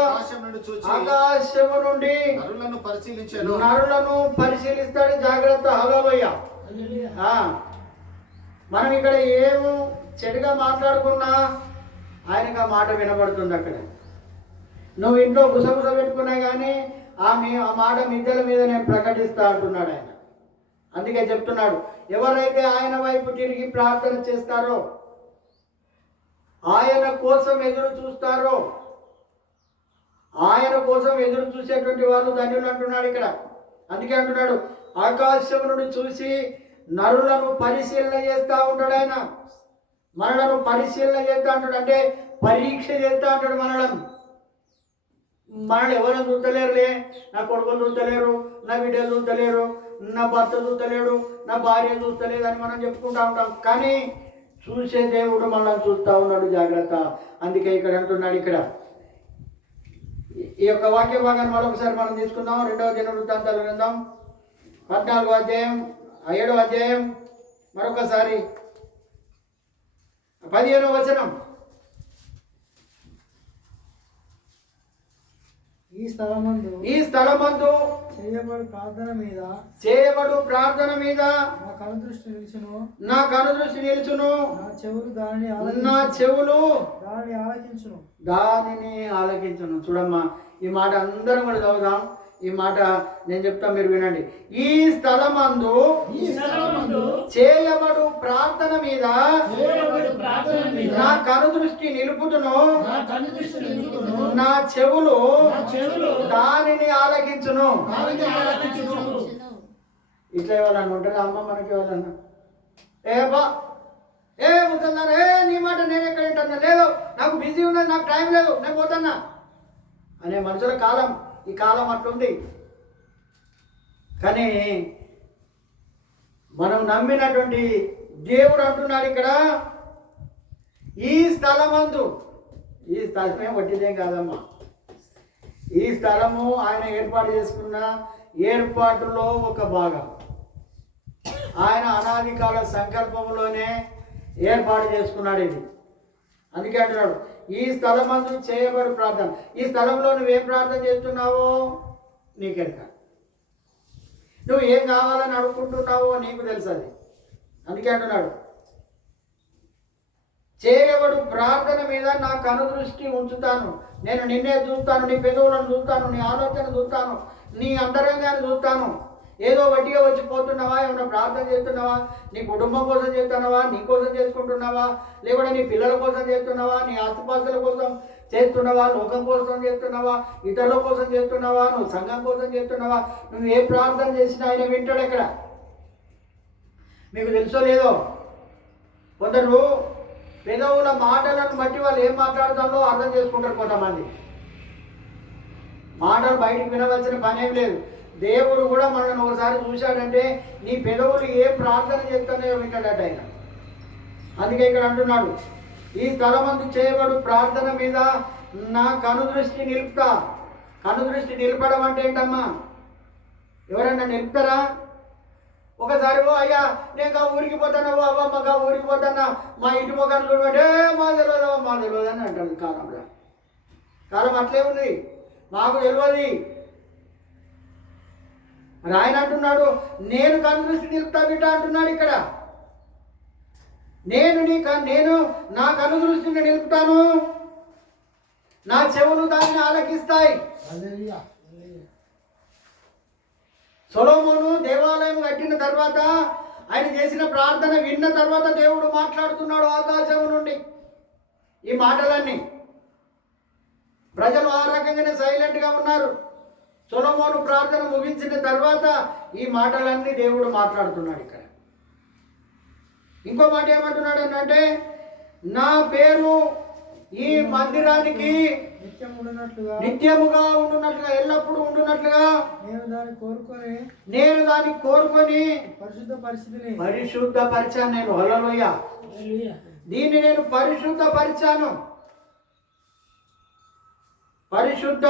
ఆకాశము నుండి నరులను పరిశీలిస్తాడు. జాగ్రత్త. హల్లెలూయా. మనం ఇక్కడ ఏమో చెడుగా మాట్లాడుకున్నా ఆయనకు ఆ మాట వినబడుతుంది. అక్కడ నువ్వు ఇంట్లో గుసగుస పెట్టుకున్నా కానీ ఆ మాట మిద్దెల మీద నేను ప్రకటిస్తా అంటున్నాడు ఆయన. అందుకే చెప్తున్నాడు, ఎవరైతే ఆయన వైపు తిరిగి ప్రార్థన చేస్తారో, ఆయన కోసం ఎదురు చూస్తారో, ఆయన కోసం ఎదురు చూసేటువంటి వాళ్ళు ధన్యులు అంటున్నాడు ఇక్కడ. అందుకే అంటున్నాడు, ఆకాశం నుండి చూసి నరులను పరిశీలన చేస్తూ ఉంటాడు ఆయన. మనలను పరిశీలన చేస్తూ ఉంటాడు, అంటే పరీక్ష చేస్తూ ఉంటాడు మనలను. మనల్ని ఎవరు చూస్తలేరులే, నా కొడుకులు చూస్తలేరు, నా బిడ్డలు చూస్తలేరు, నా భర్త చూస్తలేడు, నా భార్య చూస్తలేదు అని మనం చెప్పుకుంటూ ఉంటాం. కానీ చూసే దేవుడు మనల్ని చూస్తూ ఉన్నాడు, జాగ్రత్త. అందుకే ఇక్కడ అంటున్నాడు, ఇక్కడ ఈ యొక్క వాక్య భాగాన్ని మరొకసారి మనం తీసుకుందాం. 2వ దినవృత్తాంతాల గ్రంథం 14వ అధ్యాయం 7వ అధ్యాయం మరొకసారి 15వ వచనం. ఈ స్థలమందు చేయబడు ప్రార్థన మీద నా కనుదృష్టి నిలుచును, నా చెవులు దానిని ఆలకించును. చూడమ్మా, ఈ మాట అందరం కూడా చదువుదాం. ఈ మాట నేను చెప్తా, మీరు వినండి. ఈ స్థలమందు చేయబడు ప్రార్థన మీద నా కనుదృష్టి నిలుపుతును, నా చెవులు దానిని ఆలకించును. ఇట్లా ఇవ్వాలన్నా ఉంటుంది అమ్మ, మనకి ఇవ్వాలన్నా పోతున్నా, నీ మాట నేను ఎక్కడ వింటున్నా, లేదు నాకు బిజీ ఉన్నది, నాకు టైం లేదు, నేను పోతున్నా అనే మనుషుల కాలం. ఈ కాలం అట్లుంది. కానీ మనం నమ్మినటువంటి దేవుడు అంటున్నాడు ఇక్కడ, ఈ స్థలమందు, ఈ స్థలమే వడ్డీదేం కాదమ్మా, ఈ స్థలము ఆయన ఏర్పాటు చేసుకున్న ఏర్పాటులో ఒక భాగం. ఆయన అనాది కాల సంకల్పంలోనే ఏర్పాటు చేసుకున్నాడు ఇది. అందుకే అంటున్నాడు, ఈ స్థలమందు చేయబడు ప్రార్థన. ఈ స్థలంలో నువ్వేం ప్రార్థన చేస్తున్నావో నీకెరక, నువ్వు ఏం కావాలని అడుగుకుంటున్నావో నీకు తెలుసు అది. అందుకే అంటున్నాడు, చేయబడు ప్రార్థన మీద నా కనుదృష్టి ఉంచుతాను. నేను నిన్నే చూస్తాను, నీ పెదవులను చూస్తాను, నీ ఆలోచన చూస్తాను, నీ అంతరంగాన్ని చూస్తాను. ఏదో వడ్డీగా వచ్చి పోతున్నావా, ఏమైనా ప్రార్థన చేస్తున్నావా, నీ కుటుంబం కోసం చేస్తున్నావా, నీ కోసం చేసుకుంటున్నావా, లేకుంటే నీ పిల్లల కోసం చేస్తున్నావా, నీ ఆస్తుపాస్తుల కోసం చేస్తున్నావా, లోకం కోసం చేస్తున్నావా, ఇతరుల కోసం చేస్తున్నావా, నువ్వు సంఘం కోసం చేస్తున్నావా, నువ్వు ఏ ప్రార్థన చేసినా ఆయన వింటాడు. ఎక్కడ మీకు తెలుసో లేదో, కొందరు పెదవుల మాటలను బట్టి వాళ్ళు ఏం మాట్లాడుతారో అర్థం చేసుకుంటారు. కొంతమంది మాటలు బయటికి వినవలసిన పని ఏం లేదు. దేవుడు కూడా మనల్ని ఒకసారి చూశాడంటే నీ పెదవులు ఏం ప్రార్థన చేస్తానో వింటాడట ఆయన. అందుకే ఇక్కడ అంటున్నాడు, ఈ స్థలమందు చేయబడు ప్రార్థన మీద నా కనుదృష్టి నిలుపుతా. కనుదృష్టి నిలపడం అంటే ఏంటమ్మా? ఎవరన్నా నిలుపుతారా? ఒకసారి అయ్యా నేను ఊరికి పోతాను, అవ్వమ్మ ఊరికి పోతానా, మా ఇంటి మొక్కను చూడమంటే మా తెలియదు అని అంటారు. కాలంలో కాలం అట్లే ఉంది, మాకు తెలియదు. మరి ఆయన అంటున్నాడు, నేను కనుదృష్టి నిలుపుతా బిడ్డ అంటున్నాడు ఇక్కడ. నేను నా కనుదృష్టిని నిలుపుతాను, నా చెవులు దాన్ని ఆలకిస్తాయి. సొలొమోను దేవాలయం కట్టిన తర్వాత ఆయన చేసిన ప్రార్థన విన్న తర్వాత దేవుడు మాట్లాడుతున్నాడు ఆకాశం నుండి. ఈ మాటలన్నీ ప్రజలు ఆ రకంగానే సైలెంట్గా ఉన్నారు. సొలొమోను ప్రార్థన ముగించిన తర్వాత ఈ మాటలన్నీ దేవుడు మాట్లాడుతున్నాడు ఇక్కడ. ఇంకో మాట ఏమంటున్నాడు అంటే, నా పేరు ఈ మందిరానికి నిత్యముగా ఉండునట్లుగా, ఎల్లప్పుడూ ఉండునట్లుగా నేను దాన్ని కోరుకొని పరిశుద్ధపరిచాను. నేను హల్లెలూయా, దీన్ని నేను పరిశుద్ధపరిచాను. పరిశుద్ధ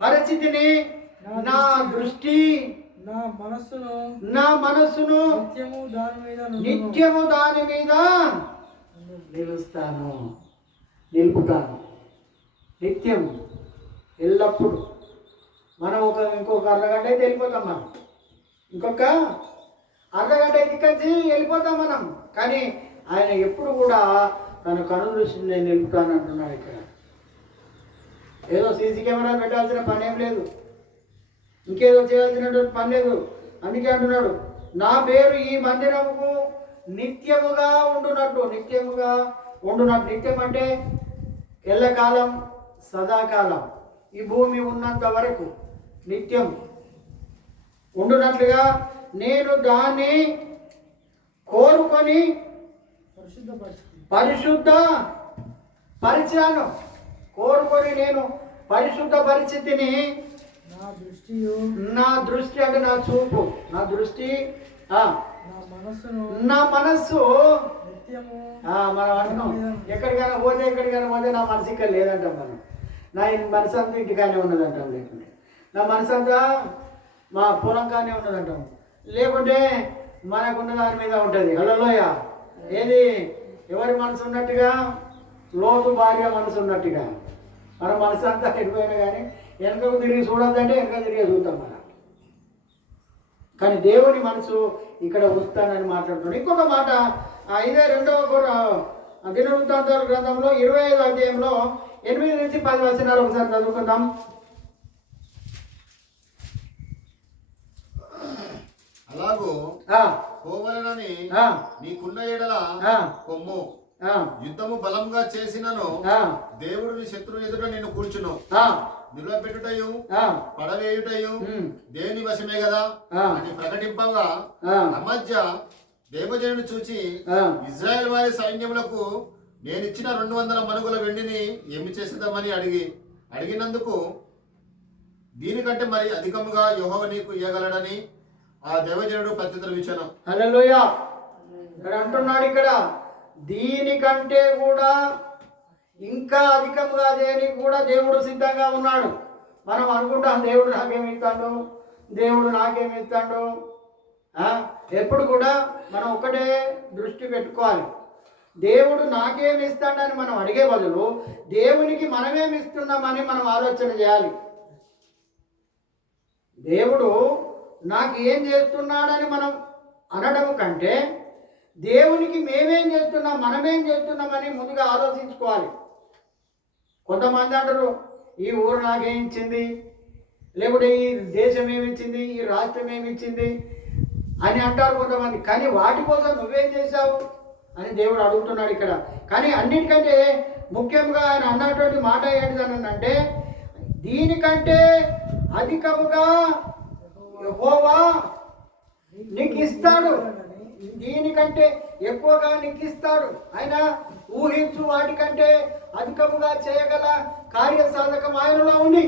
పరిస్థితిని నా దృష్టి నా మనస్సును నిత్యము దాని మీద నిలుపుతాను. నిత్యం, ఎల్లప్పుడు. మనం ఇంకొక అర్ధగంట అయితే వెళ్ళిపోతాం. మనం ఇంకొక అర్ధగంట అయితే వెళ్ళిపోతాం మనం. కానీ ఆయన ఎప్పుడు కూడా తన కనుదృష్టిని నేను నిలుపుతాను అంటున్నాడు ఇక్కడ. ఏదో సీసీ కెమెరాలు పెట్టాల్సిన పని ఏం లేదు, ఇంకేదో చేయాల్సినటువంటి పని లేదు. అందుకే అంటున్నాడు, నా పేరు ఈ మందిరముకు నిత్యముగా ఉండునట్లు. నిత్యం అంటే ఎల్లకాలం, సదాకాలం, ఈ భూమి ఉన్నంత వరకు నిత్యం ఉండునట్లుగా నేను దాన్ని కోరుకొని పరిశుద్ధ పరిచాను. కోరుకొని నేను పరిశుద్ధ పరిస్థితిని, నా దృష్టి అంటే నా చూపు, నా దృష్టి, నా మనస్సు. మనం అంటున్నాం ఎక్కడికైనా పోతే నా మనసు ఇక్కడ లేదంటాం. నా మనసు అంతా ఇంటికానే ఉన్నదంటాం. లేకుంటే నా మనసు అంతా మా పొలంకానే ఉన్నదంటాం. లేకుంటే మనకున్న దాని మీద ఉంటుంది. హల్లెలూయ. ఏది ఎవరి మనసు ఉన్నట్టుగా? లోతు భార్య మనసు ఉన్నట్టుగా. మన మనసు అంతా ఎడిపోయినా కానీ వెనకకు తిరిగి చూడొద్దంటే వెనక తిరిగి చూద్దాం మనం. కానీ దేవుని మనసు ఇక్కడ ఉంచుతానని మాట్లాడుతున్నాడు. ఇంకొక మాట 2వ దినవృత్తాంతాల గ్రంథంలో 25వ అధ్యాయంలో 8 నుంచి 10 వచనాలు ఒకసారి చదువుకుందాం. అలాగూ పోవలనని నీకున్న ఎడల కొమ్ము, యుద్ధము బలంగా చేసినను దేవుడు నీ శత్రువు ఎదుట నిన్ను కూర్చును. నిలబెట్టుటయు పడవేయుటయు దేవుని వశమే కదా అని ప్రకటింపగా అమధ్య దేవజనుడు చూచి ఇజ్రాయెల్ వారి సైన్యములకు నేనిచ్చిన 200 మనుగుల వెండిని ఏమి చేసేద్దామని అడిగినందుకు దీనికంటే మరి అధికముగా యెహోవా నీకు ఇయ్యగలడని ఆ దేవజనుడు ప్రత్యుత్తరం ఇచ్చాను. హల్లెలూయా. ఇక్కడ అంటున్నాడు, ఇక్కడ దీనికంటే కూడా ఇంకా అధికంగా చేయడానికి కూడా దేవుడు సిద్ధంగా ఉన్నాడు. మనం అనుకుంటాం దేవుడు నాకేమి ఇస్తాడు, దేవుడు నాకేమి ఇస్తాడు. ఎప్పుడు కూడా మనం ఒకటే దృష్టి పెట్టుకోవాలి. దేవుడు నాకేమి ఇస్తాడని మనం అడిగే బదులు దేవునికి మనమేమి ఇస్తున్నామని మనం ఆలోచన చేయాలి. దేవుడు నాకు ఏం చేస్తున్నాడని మనం అనడం కంటే దేవునికి మేమేం చేస్తున్నాం, మనమేం చేస్తున్నామని ముందుగా ఆలోచించుకోవాలి. కొంతమంది అంటారు ఈ ఊరు నాకేం ఇచ్చింది, లేకపోతే ఈ దేశం ఏమిచ్చింది, ఈ రాష్ట్రం ఏమిచ్చింది అని అంటారు కొంతమంది. కానీ వాటి కోసం నువ్వేం చేశావు అని దేవుడు అడుగుతున్నాడు ఇక్కడ. కానీ అన్నిటికంటే ముఖ్యంగా ఆయన అన్నటువంటి మాట ఏంటిదని అంటే, దీనికంటే అధికముగా యెహోవా నీకు ఇస్తాడు, దీనికంటే ఎక్కువగా నీకు ఇస్తాడు. ఆయన ఊహించు వాటికంటే అధికముగా చేయగల కార్యసాధకం ఆయనలో ఉంది.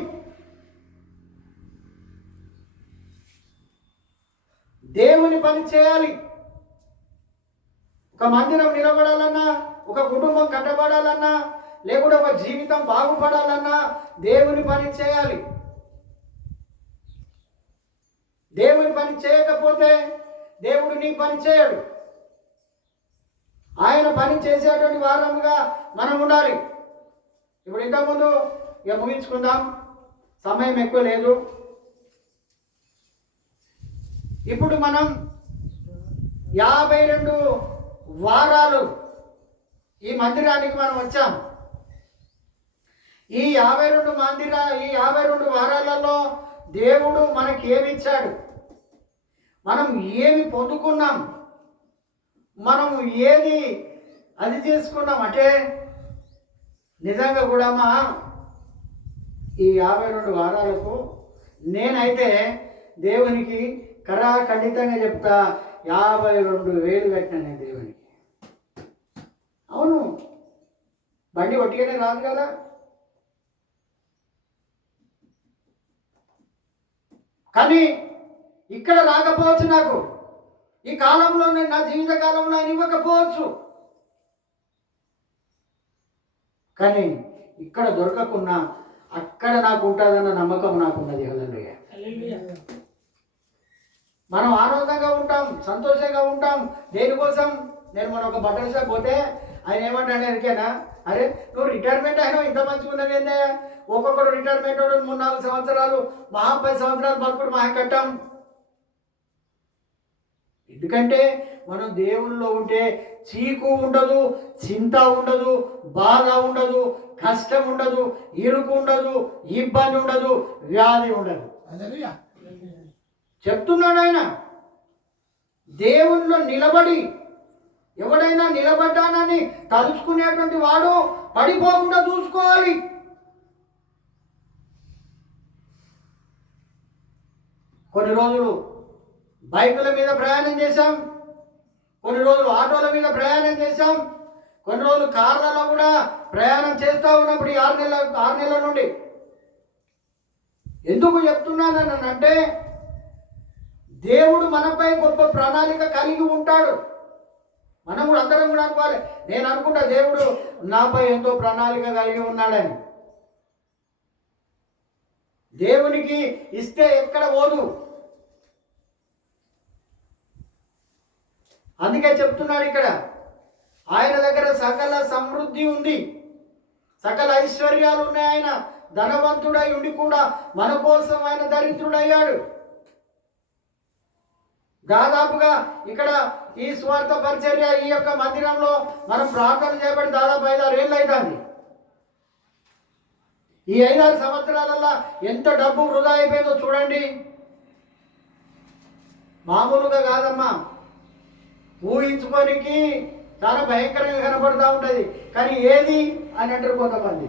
దేవుని పని చేయాలి. ఒక మందిరం నిలబడాలన్నా, ఒక కుటుంబం కట్టబడాలన్నా, లేకుంటే ఒక జీవితం బాగుపడాలన్నా దేవుని పని చేయాలి. దేవుని పని చేయకపోతే దేవుడు నీ పని చేయడు. ఆయన పని చేసేటువంటి వారముగా మనం ఉండాలి. ఇప్పుడు ఇంతకుముందు ఇక ముగించుకుందాం, సమయం ఎక్కువ లేదు. ఇప్పుడు మనం 52 వారాలు ఈ మందిరానికి మనం వచ్చాం. ఈ 52 వారాలలో దేవుడు మనకి ఏమి ఇచ్చాడు, మనం ఏమి పొందుకున్నాం, మనం ఏది అది చేసుకున్నాం అంటే నిజంగా కూడా ఈ 52 వారాలకు నేనైతే దేవునికి ఖండితంగా చెప్తా 52,000 కట్టినా నేను దేవునికి. అవును, బండి ఒట్టిగానే రాదు కదా. కానీ ఇక్కడ రాకపోవచ్చు, నాకు ఈ కాలంలో నేను నా జీవిత కాలంలో ఆయన ఇవ్వకపోవచ్చు. కానీ ఇక్కడ దొరకకున్నా అక్కడ నాకు ఉంటుందన్న నమ్మకం నాకున్నది. హల్లెలూయా. మనం ఆనందంగా ఉంటాం, సంతోషంగా ఉంటాం. దేనికోసం? నేను మన ఒక బట్టల షాప్ పోతే ఆయన ఏమంటాడు ఎరికేనా, అరే నువ్వు రిటైర్మెంట్ అయినా ఇంత మంచిగున్నది ఏందే, ఒక్కొక్కడు రిటైర్మెంట్ 3-4 సంవత్సరాలు, 10 సంవత్సరాలు బతుకుడు కట్టాం. ఎందుకంటే మనం దేవుల్లో ఉంటే చీకు ఉండదు, చింత ఉండదు, బాధ ఉండదు, కష్టం ఉండదు, ఇరుకు ఉండదు, ఇబ్బంది ఉండదు, వ్యాధి ఉండదు. చెప్తున్నాడు ఆయన. దేవుల్లో నిలబడి ఎవడైనా నిలబడ్డానని తలుచుకునేటువంటి వాడు పడిపోకుండా చూసుకోవాలి. కొన్ని రోజులు బైకుల మీద ప్రయాణం చేశాం, కొన్ని రోజులు ఆటోల మీద ప్రయాణం చేశాం, కొన్ని రోజులు కార్లలో కూడా ప్రయాణం చేస్తూ ఉన్నప్పుడు ఈ 6 నెలల నుండి. ఎందుకు చెప్తున్నాను అంటే దేవుడు మనపై గొప్ప ప్రణాళిక కలిగి ఉంటాడు. మనం కూడా అందరం కూడా అనుకోవాలి, నేను అనుకుంటా దేవుడు నాపై ఎంతో ప్రణాళిక కలిగి ఉన్నాడని. దేవునికి ఇస్తే ఎక్కడ పోదు. అందుకే చెప్తున్నాడు ఇక్కడ, ఆయన దగ్గర సకల సమృద్ధి ఉంది, సకల ఐశ్వర్యాలు ఉన్నాయి. ఆయన ధనవంతుడై ఉండి కూడా మన కోసం ఆయన దరిద్రుడయ్యాడు. దాదాపుగా ఇక్కడ ఈ స్వార్థ పరిచర్య ఈ యొక్క మందిరంలో మనం ప్రార్థన చేయబడి దాదాపు 5-6 ఏళ్ళు అవుతుంది. ఈ 5-6 సంవత్సరాలలో ఎంత డబ్బు వృధా అయిపోయిందో చూడండి. మామూలుగా కాదమ్మా, ఊహించుకోనికి చాలా భయంకరంగా కనపడుతూ ఉంటుంది. కానీ ఏది అని అంటారు కొంతమంది.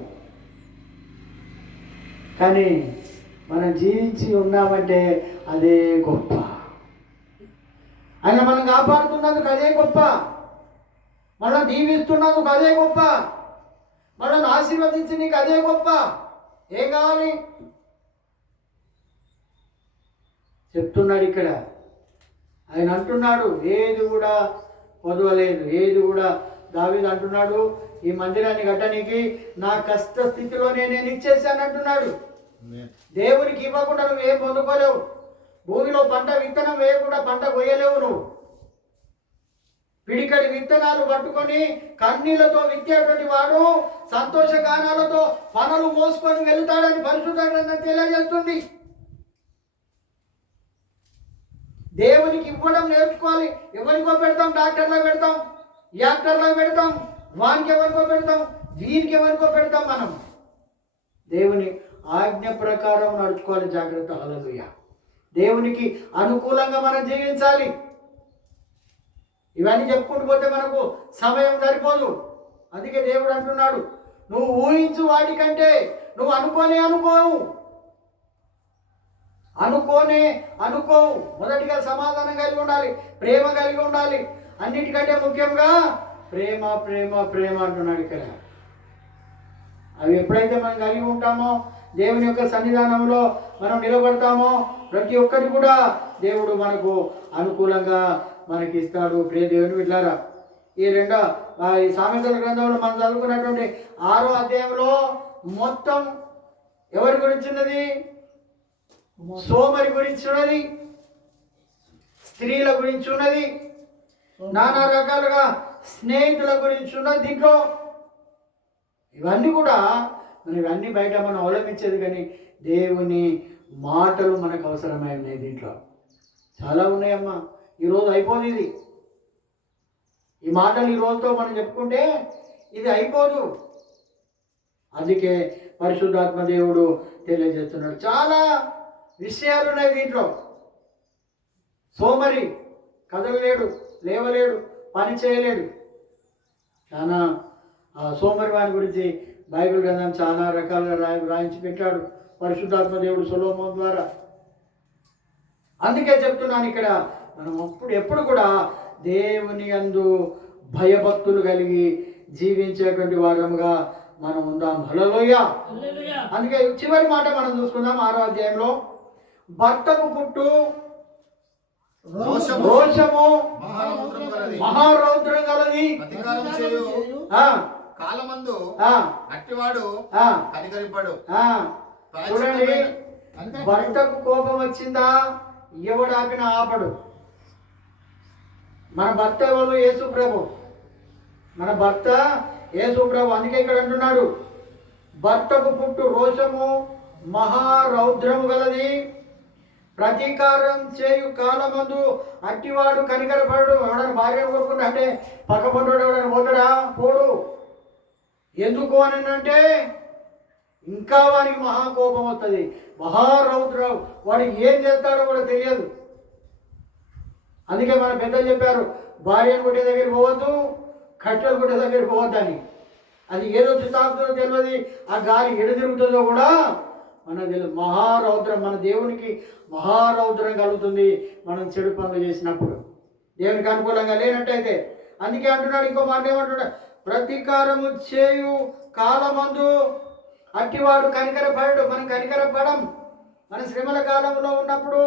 కానీ మనం జీవించి ఉన్నామంటే అదే గొప్ప. ఆయన మనం కాపాడుతున్నందుకు అదే గొప్ప, మనం దీవిస్తున్నందుకు అదే గొప్ప, మనల్ని ఆశీర్వదించి నీకు అదే గొప్ప. ఏం కావాలి చెప్తున్నాడు ఇక్కడ. ఆయన అంటున్నాడు ఏది కూడా వదవలేదు, ఏది కూడా. దావీదు అంటున్నాడు, ఈ మందిరాన్ని కట్టడానికి నా కష్ట స్థితిలోనే నేను ఇచ్చేసాను అంటున్నాడు. దేవునికి ఇవ్వకుండా నువ్వు ఏం పొందుకోలేవు. భూమిలో పంట విత్తనం వేయకుండా పంట కొయ్యలేవు. నువ్వు పిడికడి విత్తనాలు పట్టుకొని కన్నీళ్లతో విత్తేటువంటి వాడు సంతోష గానాలతో పనులు మోసుకొని వెళ్తాడని పరిశుద్ధ గ్రంథం తెలియజేస్తుంది. దేవునికి ఇవ్వడం నేర్చుకోవాలి. ఎవరికో పెడతాం, డాక్టర్లో పెడతాం, యాక్టర్లో పెడతాం, వానికి ఎవరికో పెడతాం, వీనికి ఎవరికో పెడతాం. మనం దేవుని ఆజ్ఞ ప్రకారం నడుచుకోవాలి. జాగ్రత్త. హల్లెలూయా. దేవునికి అనుకూలంగా మనం జీవించాలి. ఇవన్నీ చెప్పుకుంటూ పోతే మనకు సమయం సరిపోదు. అందుకే దేవుడు అంటున్నాడు, నువ్వు ఊహించు వాటికంటే నువ్వు అనుకోవు. మొదటిగా సమాధానం కలిగి ఉండాలి, ప్రేమ కలిగి ఉండాలి. అన్నిటికంటే ముఖ్యంగా ప్రేమ ప్రేమ ప్రేమ అంటున్నాడు ఇక్కడ. అవి ఎప్పుడైతే మనం కలిగి ఉంటామో, దేవుని యొక్క సన్నిధానంలో మనం నిలబడతామో, ప్రతి ఒక్కటి కూడా దేవుడు మనకు అనుకూలంగా మనకి ఇస్తాడు. ప్రియ దేవుని బిడ్డలారా, ఈ సామెతల గ్రంథంలో మనం చదువుకున్నటువంటి 6వ అధ్యాయంలో మొత్తం ఎవరి గురించి ఉన్నది? సోమరి గురించి ఉన్నది, స్త్రీల గురించి ఉన్నది, నానా రకాలుగా స్నేహితుల గురించి ఉన్నది దీంట్లో. ఇవన్నీ కూడా ఇవన్నీ బయట మనం అవలంబించేది, కానీ దేవుని మాటలు మనకు అవసరమై ఉన్నాయి. దీంట్లో చాలా ఉన్నాయమ్మా. ఈరోజు అయిపోదు ఇది. ఈ మాటలు ఈ రోజుతో మనం చెప్పుకుంటే ఇది అయిపోదు. అందుకే పరిశుద్ధాత్మ దేవుడు తెలియజేస్తున్నాడు. చాలా విషయాలు ఉన్నాయి దీంట్లో. సోమరి కదలలేడు, లేవలేడు, పని చేయలేడు. చాలా సోమరి వారి గురించి బైబిల్ గ్రంథం చాలా రకాలుగా రాయించి పెట్టాడు పరిశుద్ధాత్మ దేవుడు సొలొమోను ద్వారా. అందుకే చెప్తున్నాను ఇక్కడ, మనం ఎప్పుడు కూడా దేవుని యందు భయభక్తులు కలిగి జీవించేటువంటి వారముగా మనం ఉందాం. హల్లెలూయా. అందుకే చివరి మాట మనం చూసుకుందాం 6వ అధ్యాయంలో. భర్తకు పుట్టు రోషము మహారౌద్రం గలది, కాలమందు అట్టివాడు కనికరింపడు. చూడండి, భర్తకు కోపం వచ్చిందా ఎవడు ఆపినా ఆపడు. మన భర్త ఎవరు? యేసు ప్రభు. మన భర్త యేసు ప్రభు. అందుకే ఇక్కడ అంటున్నాడు, భర్తకు పుట్టు రోషము మహారౌద్రము గలది, ప్రతీకారం చేయు కాలమందు అట్టివాడు కనికరపడు. ఎవడన్నా భార్యను కోరుకున్నా అంటే పక్కపడ్డాడు ఎవడన్నా పోతాడా? పోడు. ఎందుకు అని అంటే ఇంకా వానికి మహాకోపం వస్తుంది, మహారౌద్రం. వాడు ఏం చేస్తాడో కూడా తెలియదు. అందుకే మన పెద్దలు చెప్పారు, భార్యను కొట్టే దగ్గరికి పోవద్దు, కట్టెలు కొట్టే దగ్గరికి పోవద్దని. అది ఏదో చిత్తాంతో తెలియదు. ఆ గాలి ఎడు తిరుగుతుందో కూడా మనది మహారౌద్రం, మన దేవునికి మహారౌద్రం కలుగుతుంది మనం చెడు పనులు చేసినప్పుడు, దేవునికి అనుకూలంగా లేనట్టయితే. అందుకే అంటున్నాడు, ఇంకో మాట ఏమంటున్నాడు, ప్రతీకారము చేయు కాలమందు అట్టివాడు కనికరపడడు. మనం కనికరపడం. మన శ్రమల కాలంలో ఉన్నప్పుడు,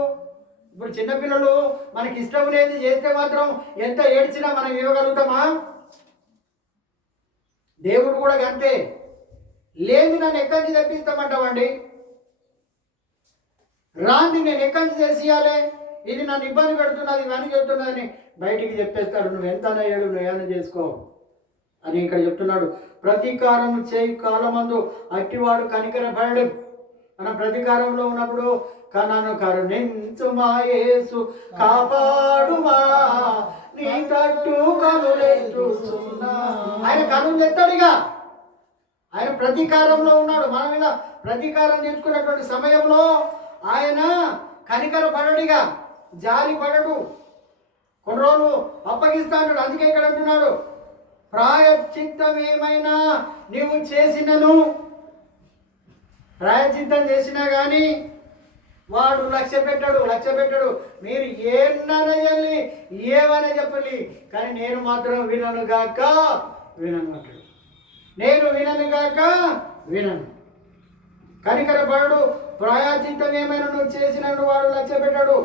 ఇప్పుడు చిన్నపిల్లలు మనకి ఇష్టం లేదు చేస్తే మాత్రం ఎంత ఏడ్చినా మనం ఇవ్వగలుగుతామా? దేవుడు కూడా అంతే. లేదు నన్ను ఎక్కడి నుంచి తెప్పిస్తామంటామండి, రాంది నేను ఎక్కడి నుంచి చేసేయాలి, ఇది నన్ను ఇబ్బంది పెడుతున్నది, ఇవన్నీ చెప్తున్నదని బయటికి చెప్పేస్తాడు. నువ్వు ఎంత ఏడు నువ్వేనా చేసుకో అని ఇక్కడ చెప్తున్నాడు. ప్రతీకారం చేయి కాలమందు అట్టివాడు కనికరపడడు. మనం ప్రతీకారంలో ఉన్నప్పుడు నన్ను కరుణించుమా యేసు కాపాడుమా నీ తట్టు కనులెత్తుతున్నా. ఆయన కనులు ఎత్తడిగా, ఆయన ప్రతీకారంలో ఉన్నాడు. మన మీద ప్రతీకారం తెచ్చుకున్నటువంటి సమయంలో ఆయన కనికరపడడిగా, జాలి పడడు, కొన్ని రోజులు అప్పగిస్తాడు. అందుకే ఇక్కడ అంటున్నాడు, ప్రాయశ్చిత్తం ఏమైనా నీవు చేసినను, ప్రాయశ్చిత్తం చేసినా కానీ వాడు లక్ష్య పెట్టాడు. మీరు ఏమని ఏమని చెప్పండి, కానీ నేను మాత్రం వినను గాక వినను అంటాడు. నేను వినను గాక వినను. కనికరపడు. ప్రాయశ్చిత్తం ఏమైనా నువ్వు చేసినను వాడు లక్ష్య పెట్టాడు.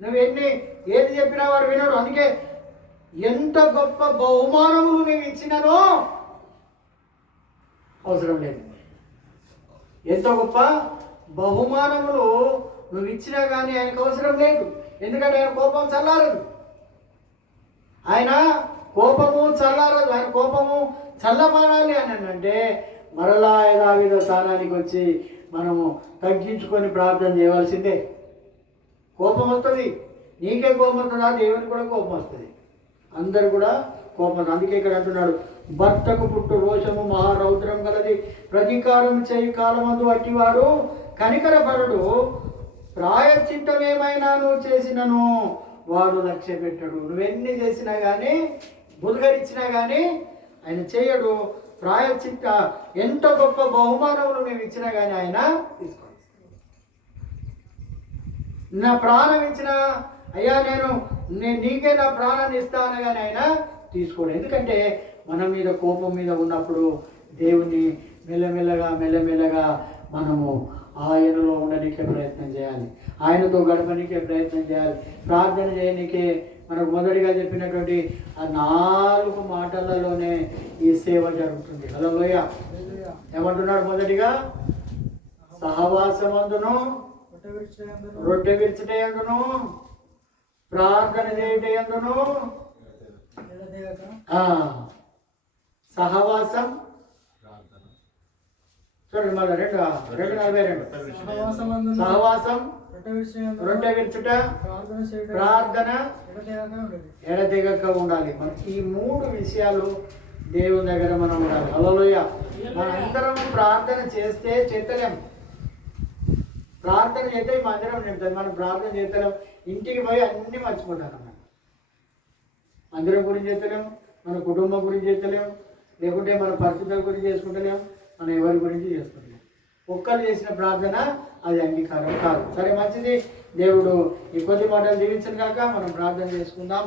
నువ్వు ఏది చెప్పినా వాడు వినడు. అందుకే ఎంత గొప్ప బహుమానములు నువ్వు ఇచ్చిననో అవసరం లేదు. ఎంత గొప్ప బహుమానములు నువ్వు ఇచ్చినా కానీ ఆయనకు అవసరం లేదు. ఎందుకంటే ఆయన కోపం చల్లారదు. ఆయన కోపము చల్లారదు. ఆయన కోపము చల్లబడాలి అని అంటే మరలా యథావిధ స్థానానికి వచ్చి మనము తగ్గించుకొని ప్రార్థన చేయవలసిందే. కోపం వస్తుంది, నీకే కోపం వస్తుందా, దేవునికి కూడా కోపం వస్తుంది, అందరు కూడా కోపం. అందుకే ఇక్కడ అంటున్నాడు, భర్తకు పుట్టు రోషము మహారౌద్రం గలది, ప్రతీకారం చేయి కాలమందు అట్టివాడు కనికరపడడు. ప్రాయశ్చిత్తం ఏమైనా నువ్వు చేసినను వాడు లక్ష్య పెట్టడు. నువ్వెన్ని చేసినా కానీ, బుధగరిచ్చినా కానీ ఆయన చేయడు. ప్రాయశ్చిత్త ఎంత గొప్ప బహుమానములు మేము ఇచ్చినా కానీ ఆయన తీసుకోడు. నా ప్రాణం ఇచ్చిన అయ్యా నేను నీకే నా ప్రాణాన్ని ఇస్తాను కానీ ఆయన తీసుకోడు. ఎందుకంటే మన మీద కోపం మీద ఉన్నప్పుడు దేవుని మెల్లమెల్లగా మనము ఆయనలో ఉండనికే ప్రయత్నం చేయాలి, ఆయనతో గడపనికే ప్రయత్నం చేయాలి, ప్రార్థన చేయనికే. మనకు మొదటిగా చెప్పినటువంటి ఆ 4 మాటలలోనే ఈ సేవ జరుగుతుంది. హల్లెలూయా. ఏమంటున్నాడు? మొదటిగా సహవాసమందును, రొట్టె విరుచుటయందును, ప్రార్థన చేయుటయందును, సహవాసం. చూడండి మళ్ళీ 2:42 సహవాసం, రొట్టె విరుచుట, ప్రార్థన ఎడతెగక ఉండాలి. మనకి ఈ 3 విషయాలు దేవుని దగ్గర మనం ఉండాలి. హల్లెలూయా. మనందరం ప్రార్థన చేస్తే చేతలేం. ప్రార్థన చేస్తే మందిరం నింపుతుంది. మనం ప్రార్థన చేస్తలేం, ఇంటికి పోయి అన్నీ మర్చిపోతాం. మందిరం గురించి చేస్తలేం, మన కుటుంబం గురించి చేస్తలేం, లేకుంటే మన పరిస్థితుల గురించి చేసుకుంటలేం, మనం ఎవరి గురించి చేసుకుంటలేం. ఒక్కరు చేసిన ప్రార్థన అది అంగీకారం కాదు. సరే, మంచిది. దేవుడు ఈ కొద్ది మాటలు దీవించను కాక మనం ప్రార్థన చేసుకుందాం.